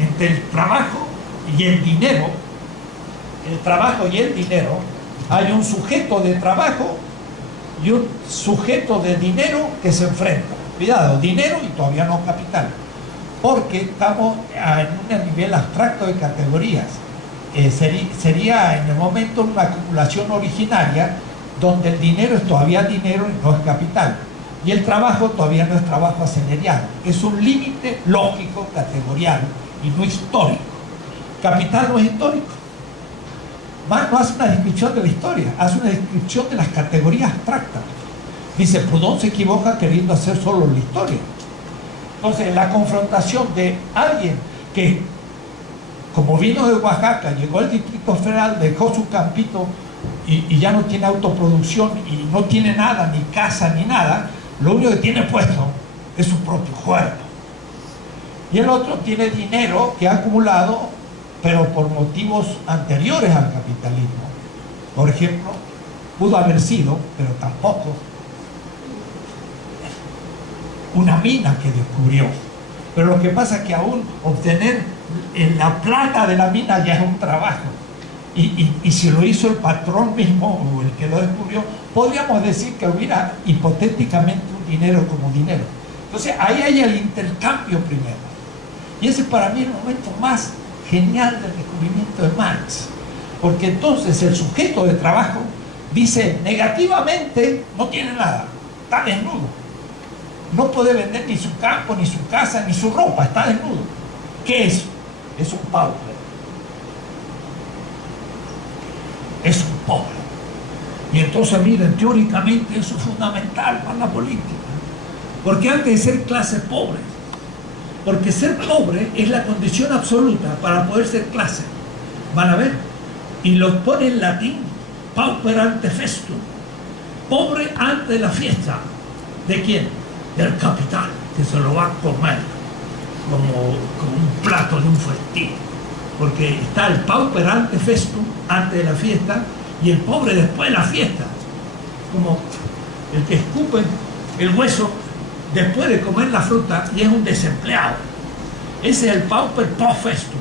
entre el trabajo y el dinero, hay un sujeto de trabajo y un sujeto de dinero que se enfrentan. Cuidado, dinero y todavía no capital, porque estamos en un nivel abstracto de categorías. Sería en el momento una acumulación originaria donde el dinero es todavía dinero y no es capital, y el trabajo todavía no es trabajo asalariado. Es un límite lógico, categorial y no histórico. Capital no es histórico. Marx no hace una descripción de la historia, hace una descripción de las categorías abstractas. Dice, Proudhon se equivoca queriendo hacer solo la historia. Entonces, la confrontación de alguien que, como vino de Oaxaca, llegó al Distrito Federal, dejó su campito y ya no tiene autoproducción y no tiene nada, ni casa, ni nada, lo único que tiene puesto es su propio cuerpo. Y el otro tiene dinero que ha acumulado, pero por motivos anteriores al capitalismo. Por ejemplo, pudo haber sido, pero tampoco, una mina que descubrió. Pero lo que pasa es que aún obtener la plata de la mina ya es un trabajo. Y si lo hizo el patrón mismo o el que lo descubrió, podríamos decir que hubiera hipotéticamente un dinero como dinero. Entonces ahí hay el intercambio primero. Y ese para mí es el momento más genial del descubrimiento de Marx. Porque entonces el sujeto de trabajo dice negativamente no tiene nada, está desnudo. No puede vender ni su campo, ni su casa, ni su ropa, está desnudo. ¿Qué es? Es un pauper. Es un pobre. Y entonces miren, teóricamente eso es fundamental para la política. Porque antes de ser clase pobre, porque ser pobre es la condición absoluta para poder ser clase. Van a ver, y los pone en latín, pauper ante festum, pobre ante la fiesta. ¿De quién? Del capital, que se lo va a comer como un plato de un festín. Porque está el pauper ante festum, antes de la fiesta, y el pobre después de la fiesta, como el que escupe el hueso después de comer la fruta y es un desempleado. Ese es el pauper post festum.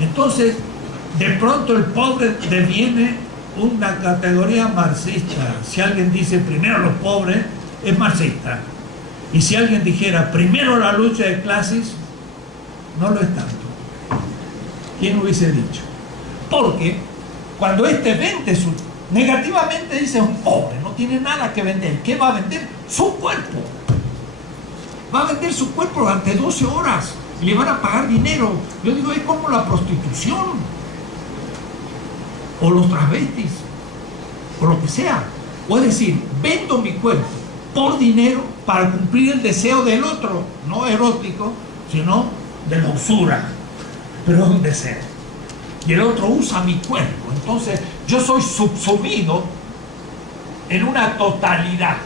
Entonces, de pronto el pobre deviene una categoría marxista. Si alguien dice primero los pobres, es marxista. Y si alguien dijera primero la lucha de clases, no lo es tanto. ¿Quién hubiese dicho? Porque cuando este vende negativamente dice un pobre, no tiene nada que vender. ¿Qué va a vender? Su cuerpo. Va a vender su cuerpo durante 12 horas y le van a pagar dinero. Yo digo, es como la prostitución o los travestis o lo que sea. O es decir, vendo mi cuerpo por dinero para cumplir el deseo del otro, no erótico, sino de la usura, pero es un deseo. Y el otro usa mi cuerpo. Entonces yo soy subsumido en una totalidad.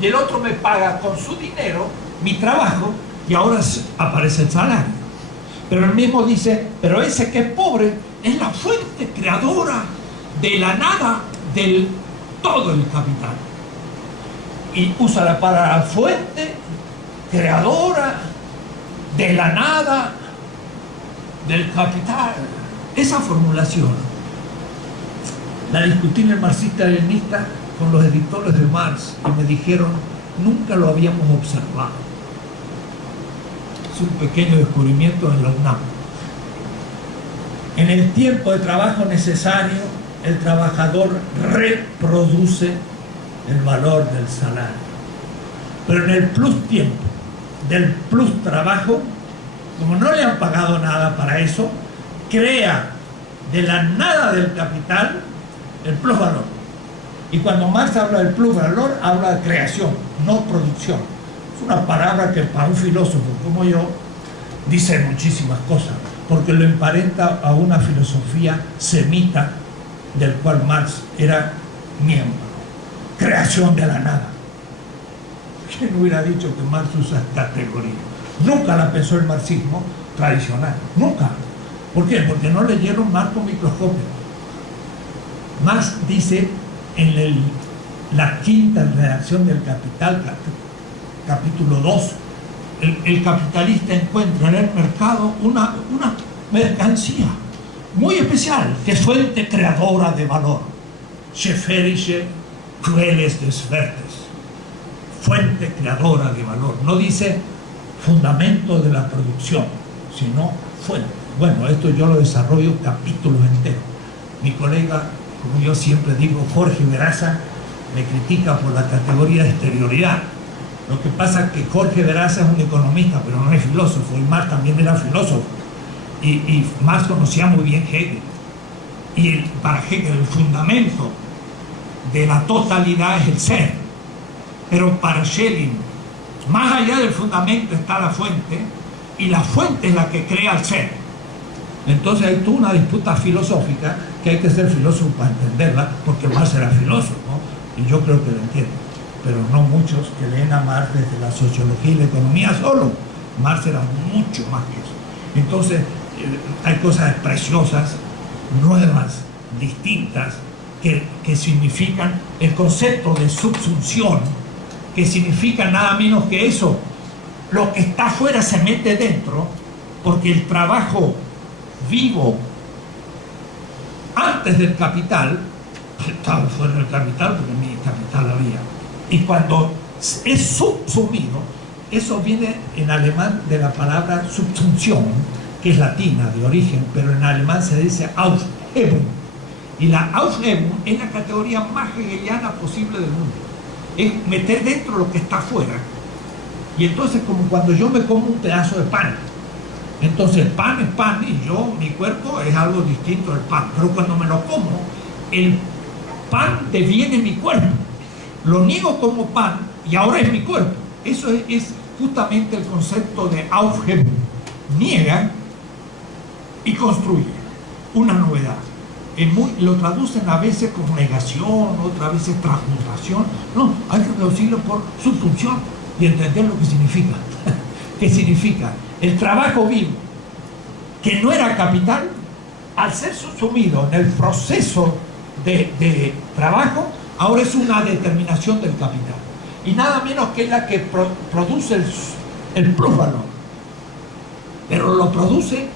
Y el otro me paga con su dinero mi trabajo y ahora aparece el salario. Pero él mismo dice, pero ese que es pobre es la fuente creadora de la nada del todo el capital. Y usa la palabra fuente creadora de la nada del capital. Esa formulación la discutí en el marxista-leninista con los editores de Marx y me dijeron, nunca lo habíamos observado. Es un pequeño descubrimiento en la UNAM. En el tiempo de trabajo necesario, el trabajador reproduce el valor del salario. Pero en el plus tiempo, del plus trabajo, como no le han pagado nada para eso, crea de la nada del capital el plus valor. Y cuando Marx habla del plus valor, habla de creación, no producción. Es una palabra que para un filósofo como yo dice muchísimas cosas, porque lo emparenta a una filosofía semita del cual Marx era miembro. Creación de la nada. ¿Quién hubiera dicho que Marx usa esta categoría? Nunca la pensó el marxismo tradicional, nunca. ¿Por qué? Porque no leyeron Marx con microscopio. Marx dice en la quinta redacción del Capital, capítulo 2, el capitalista encuentra en el mercado una mercancía muy especial, que es fuente creadora de valor. Schäferische Quelles des Wertes. Fuente creadora de valor. No dice fundamento de la producción, sino fuente. Bueno, esto yo lo desarrollo capítulos enteros. Mi colega, como yo siempre digo, Jorge Veraza, me critica por la categoría de exterioridad. Lo que pasa es que Jorge Veraza es un economista, pero no es filósofo, y Marx también era filósofo. Y Marx conocía muy bien Hegel. Y para Hegel el fundamento de la totalidad es el ser. Pero para Schelling, más allá del fundamento está la fuente, y la fuente es la que crea el ser. Entonces hay toda una disputa filosófica que hay que ser filósofo para entenderla, porque Marx era filósofo, ¿no? Y yo creo que lo entiendo, pero no muchos que leen a Marx desde la sociología y la economía solo. Marx era mucho más que eso. Entonces hay cosas preciosas, nuevas, distintas, que significan el concepto de subsunción, que significa nada menos que eso. Lo que está afuera se mete dentro, porque el trabajo vivo antes del capital estaba fuera del capital, porque ni capital había. Y cuando es subsumido, eso viene en alemán de la palabra subsunción, que es latina de origen, pero en alemán se dice Aufhebung. Y la Aufhebung es la categoría más hegeliana posible del mundo. Es meter dentro lo que está afuera. Y entonces, como cuando yo me como un pedazo de pan, entonces el pan es pan y yo, mi cuerpo es algo distinto del pan. Pero cuando me lo como, el pan deviene mi cuerpo. Lo niego como pan y ahora es mi cuerpo. Eso es justamente el concepto de Aufhebung. Niega y construye una novedad. Lo traducen a veces como negación, otras veces transmutación. No, hay que traducirlo por subsunción y entender lo que significa. ¿Qué significa? El trabajo vivo, que no era capital, al ser subsumido en el proceso de trabajo, ahora es una determinación del capital. Y nada menos que es la que produce el plusvalor. Pero lo produce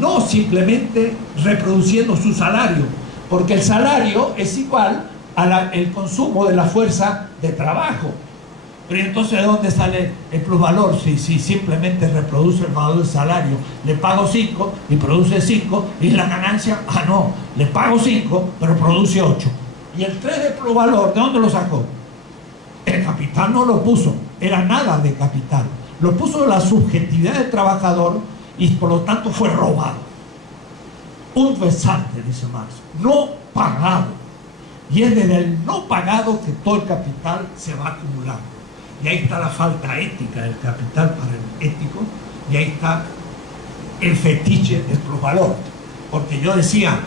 no simplemente reproduciendo su salario, porque el salario es igual al consumo de la fuerza de trabajo. Pero entonces, ¿de dónde sale el plusvalor? Si simplemente reproduce el valor del salario, le pago 5 y produce 5, y la ganancia, no, le pago 5, pero produce 8. Y el 3 de plusvalor, ¿de dónde lo sacó? El capital no lo puso, era nada de capital. Lo puso la subjetividad del trabajador y por lo tanto fue robado. Unbezahlte, dice Marx, no pagado. Y es desde el no pagado que todo el capital se va acumulando. Y ahí está la falta ética del capital para el ético, y ahí está el fetiche del plusvalor. Porque yo decía,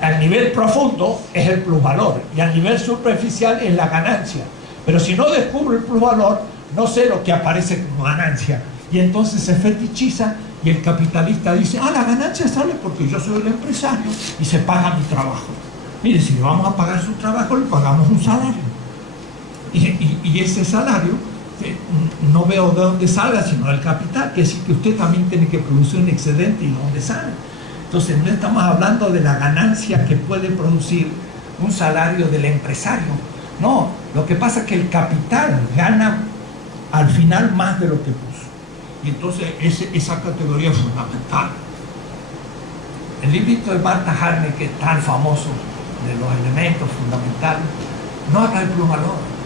al nivel profundo es el plusvalor, y al nivel superficial es la ganancia. Pero si no descubro el plusvalor, no sé lo que aparece como ganancia. Y entonces se fetichiza, y el capitalista dice, la ganancia sale porque yo soy el empresario y se paga mi trabajo. Mire, si le vamos a pagar su trabajo, le pagamos un salario. Y ese salario, no veo de dónde salga, sino del capital, que es decir, que usted también tiene que producir un excedente y dónde sale. Entonces no estamos hablando de la ganancia que puede producir un salario del empresario. No, lo que pasa es que el capital gana al final más de lo que puso. Y entonces esa categoría es fundamental. El librito de Martha Harney, que es tan famoso, de los elementos fundamentales, no habla de plusvalor.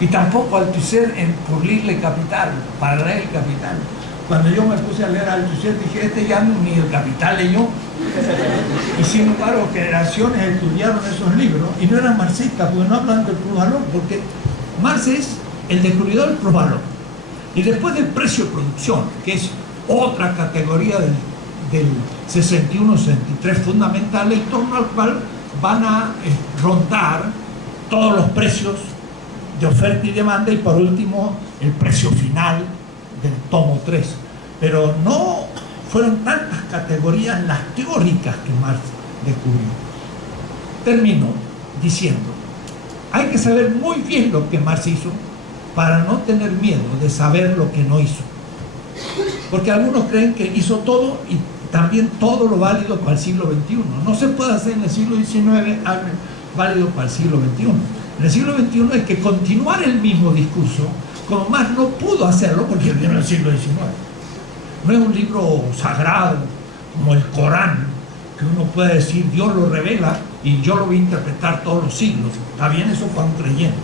Y tampoco Althusser en Pulirle Capital, para leer el Capital. Cuando yo me puse a leer Althusser dije, este ya ni el Capital leyó. Y sin embargo, generaciones estudiaron esos libros y no eran marxistas, porque no hablan del plusvalor, porque Marx es el descubridor del plusvalor. Y después del precio de producción, que es otra categoría del 61-63 fundamental, en torno al cual van a rondar todos los precios de oferta y demanda, y por último el precio final del tomo 3. Pero no fueron tantas categorías las teóricas que Marx descubrió. Termino diciendo, hay que saber muy bien lo que Marx hizo para no tener miedo de saber lo que no hizo. Porque algunos creen que hizo todo y también todo lo válido para el siglo XXI. No se puede hacer en el siglo XIX algo válido para el siglo XXI. En el siglo XXI hay que continuar el mismo discurso, como Marx no pudo hacerlo porque vivió en el siglo XIX. No es un libro sagrado como el Corán, que uno puede decir Dios lo revela y yo lo voy a interpretar todos los siglos. Está bien eso para un creyente,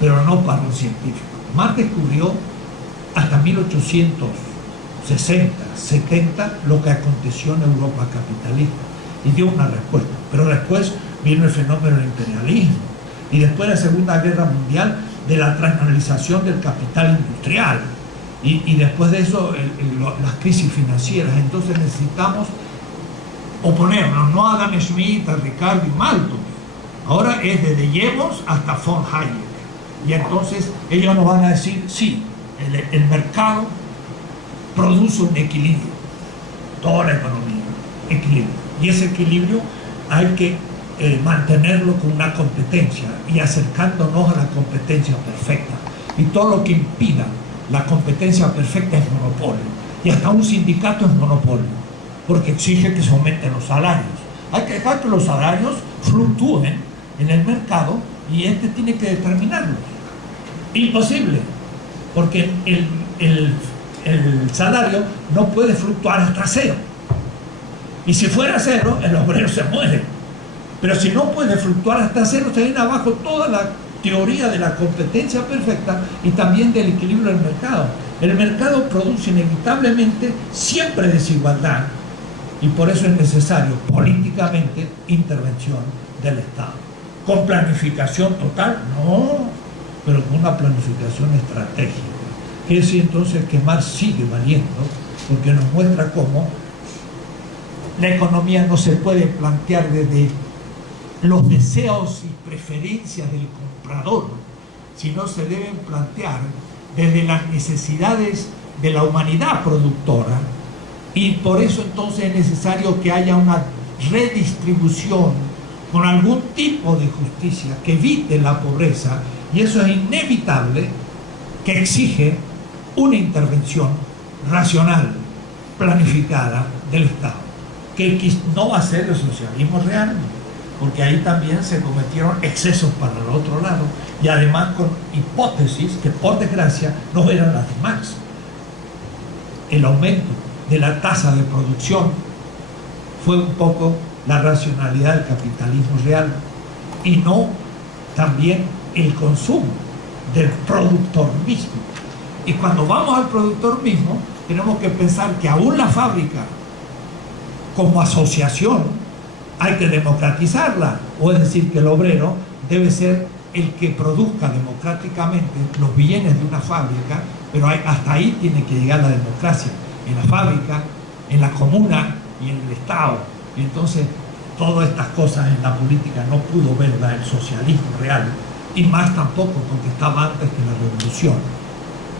pero no para un científico. Marx descubrió hasta 1860, 70 lo que aconteció en Europa capitalista y dio una respuesta. Pero después vino el fenómeno del imperialismo y después de la Segunda Guerra Mundial de la transnacionalización del capital industrial y después de eso las crisis financieras. Entonces necesitamos oponernos, no a Adam Smith, a Ricardo y Malthus. Ahora es desde Jevons hasta von Hayek. Y entonces ellos nos van a decir, sí, el mercado produce un equilibrio, toda la economía, equilibrio. Y ese equilibrio hay que mantenerlo con una competencia y acercándonos a la competencia perfecta. Y todo lo que impida la competencia perfecta es monopolio. Y hasta un sindicato es monopolio, porque exige que se aumenten los salarios. Hay que dejar que los salarios fluctúen en el mercado y este tiene que determinarlos. Imposible, porque el salario no puede fluctuar hasta cero. Y si fuera cero, el obrero se muere. Pero si no puede fluctuar hasta cero, se viene abajo toda la teoría de la competencia perfecta y también del equilibrio del mercado. El mercado produce inevitablemente siempre desigualdad y por eso es necesario políticamente intervención del Estado. ¿Con planificación total? No, pero con una planificación estratégica. Quiere decir entonces que Marx sigue valiendo, porque nos muestra cómo la economía no se puede plantear desde los deseos y preferencias del comprador, sino se deben plantear desde las necesidades de la humanidad productora, y por eso entonces es necesario que haya una redistribución con algún tipo de justicia que evite la pobreza, y eso es inevitable, que exige una intervención racional, planificada del Estado, que no va a ser el socialismo real, porque ahí también se cometieron excesos para el otro lado, y además con hipótesis que por desgracia no eran las de Marx. El aumento de la tasa de producción fue un poco la racionalidad del capitalismo real, y no también el consumo del productor mismo. Y cuando vamos al productor mismo, tenemos que pensar que aún la fábrica como asociación hay que democratizarla, o es decir, que el obrero debe ser el que produzca democráticamente los bienes de una fábrica, pero hasta ahí tiene que llegar la democracia, en la fábrica, en la comuna y en el Estado. Y entonces todas estas cosas en la política no pudo verla el socialismo real, y más tampoco porque estaba antes que la revolución.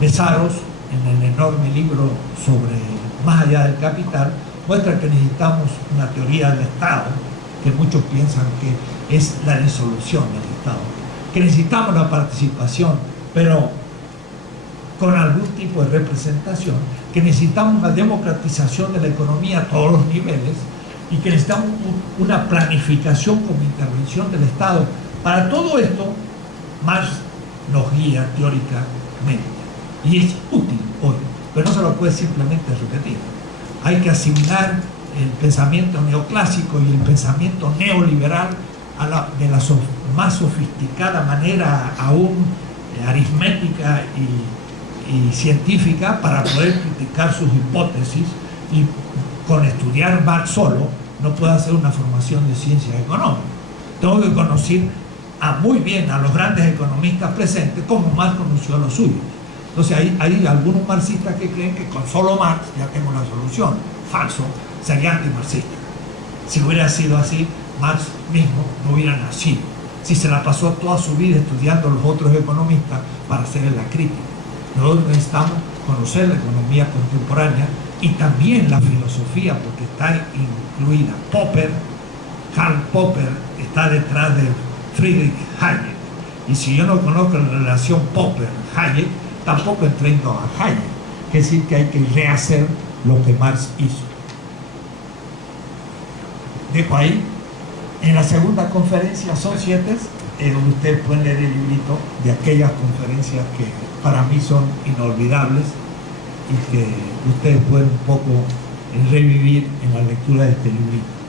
Besaros, en el enorme libro sobre Más allá del capital, muestra que necesitamos una teoría del Estado, que muchos piensan que es la disolución del Estado, que necesitamos la participación, pero con algún tipo de representación, que necesitamos una democratización de la economía a todos los niveles, y que necesitamos una planificación como intervención del Estado. Para todo esto, Marx nos guía teóricamente, y es útil hoy, pero no se lo puede simplemente repetir. Hay que asimilar el pensamiento neoclásico y el pensamiento neoliberal de la más sofisticada manera aún aritmética y científica para poder criticar sus hipótesis, y con estudiar Marx solo no puedo hacer una formación de ciencias económicas. Tengo que conocer muy bien a los grandes economistas presentes como Marx conoció a los suyos. Entonces hay algunos marxistas que creen que con solo Marx ya tengo la solución. Falso, sería antimarxista. Si hubiera sido así, Marx mismo no hubiera nacido, si se la pasó toda su vida estudiando a los otros economistas para hacerle la crítica. Nosotros necesitamos conocer la economía contemporánea y también la filosofía, porque está incluida. Karl Popper está detrás de Friedrich Hayek, y si yo no conozco la relación Popper-Hayek, tampoco entiendo a Hayek. Es decir, que hay que rehacer lo que Marx hizo. Dejo ahí. En la segunda conferencia son 7, donde ustedes pueden leer el librito de aquellas conferencias que para mí son inolvidables y que ustedes pueden un poco revivir en la lectura de este librito.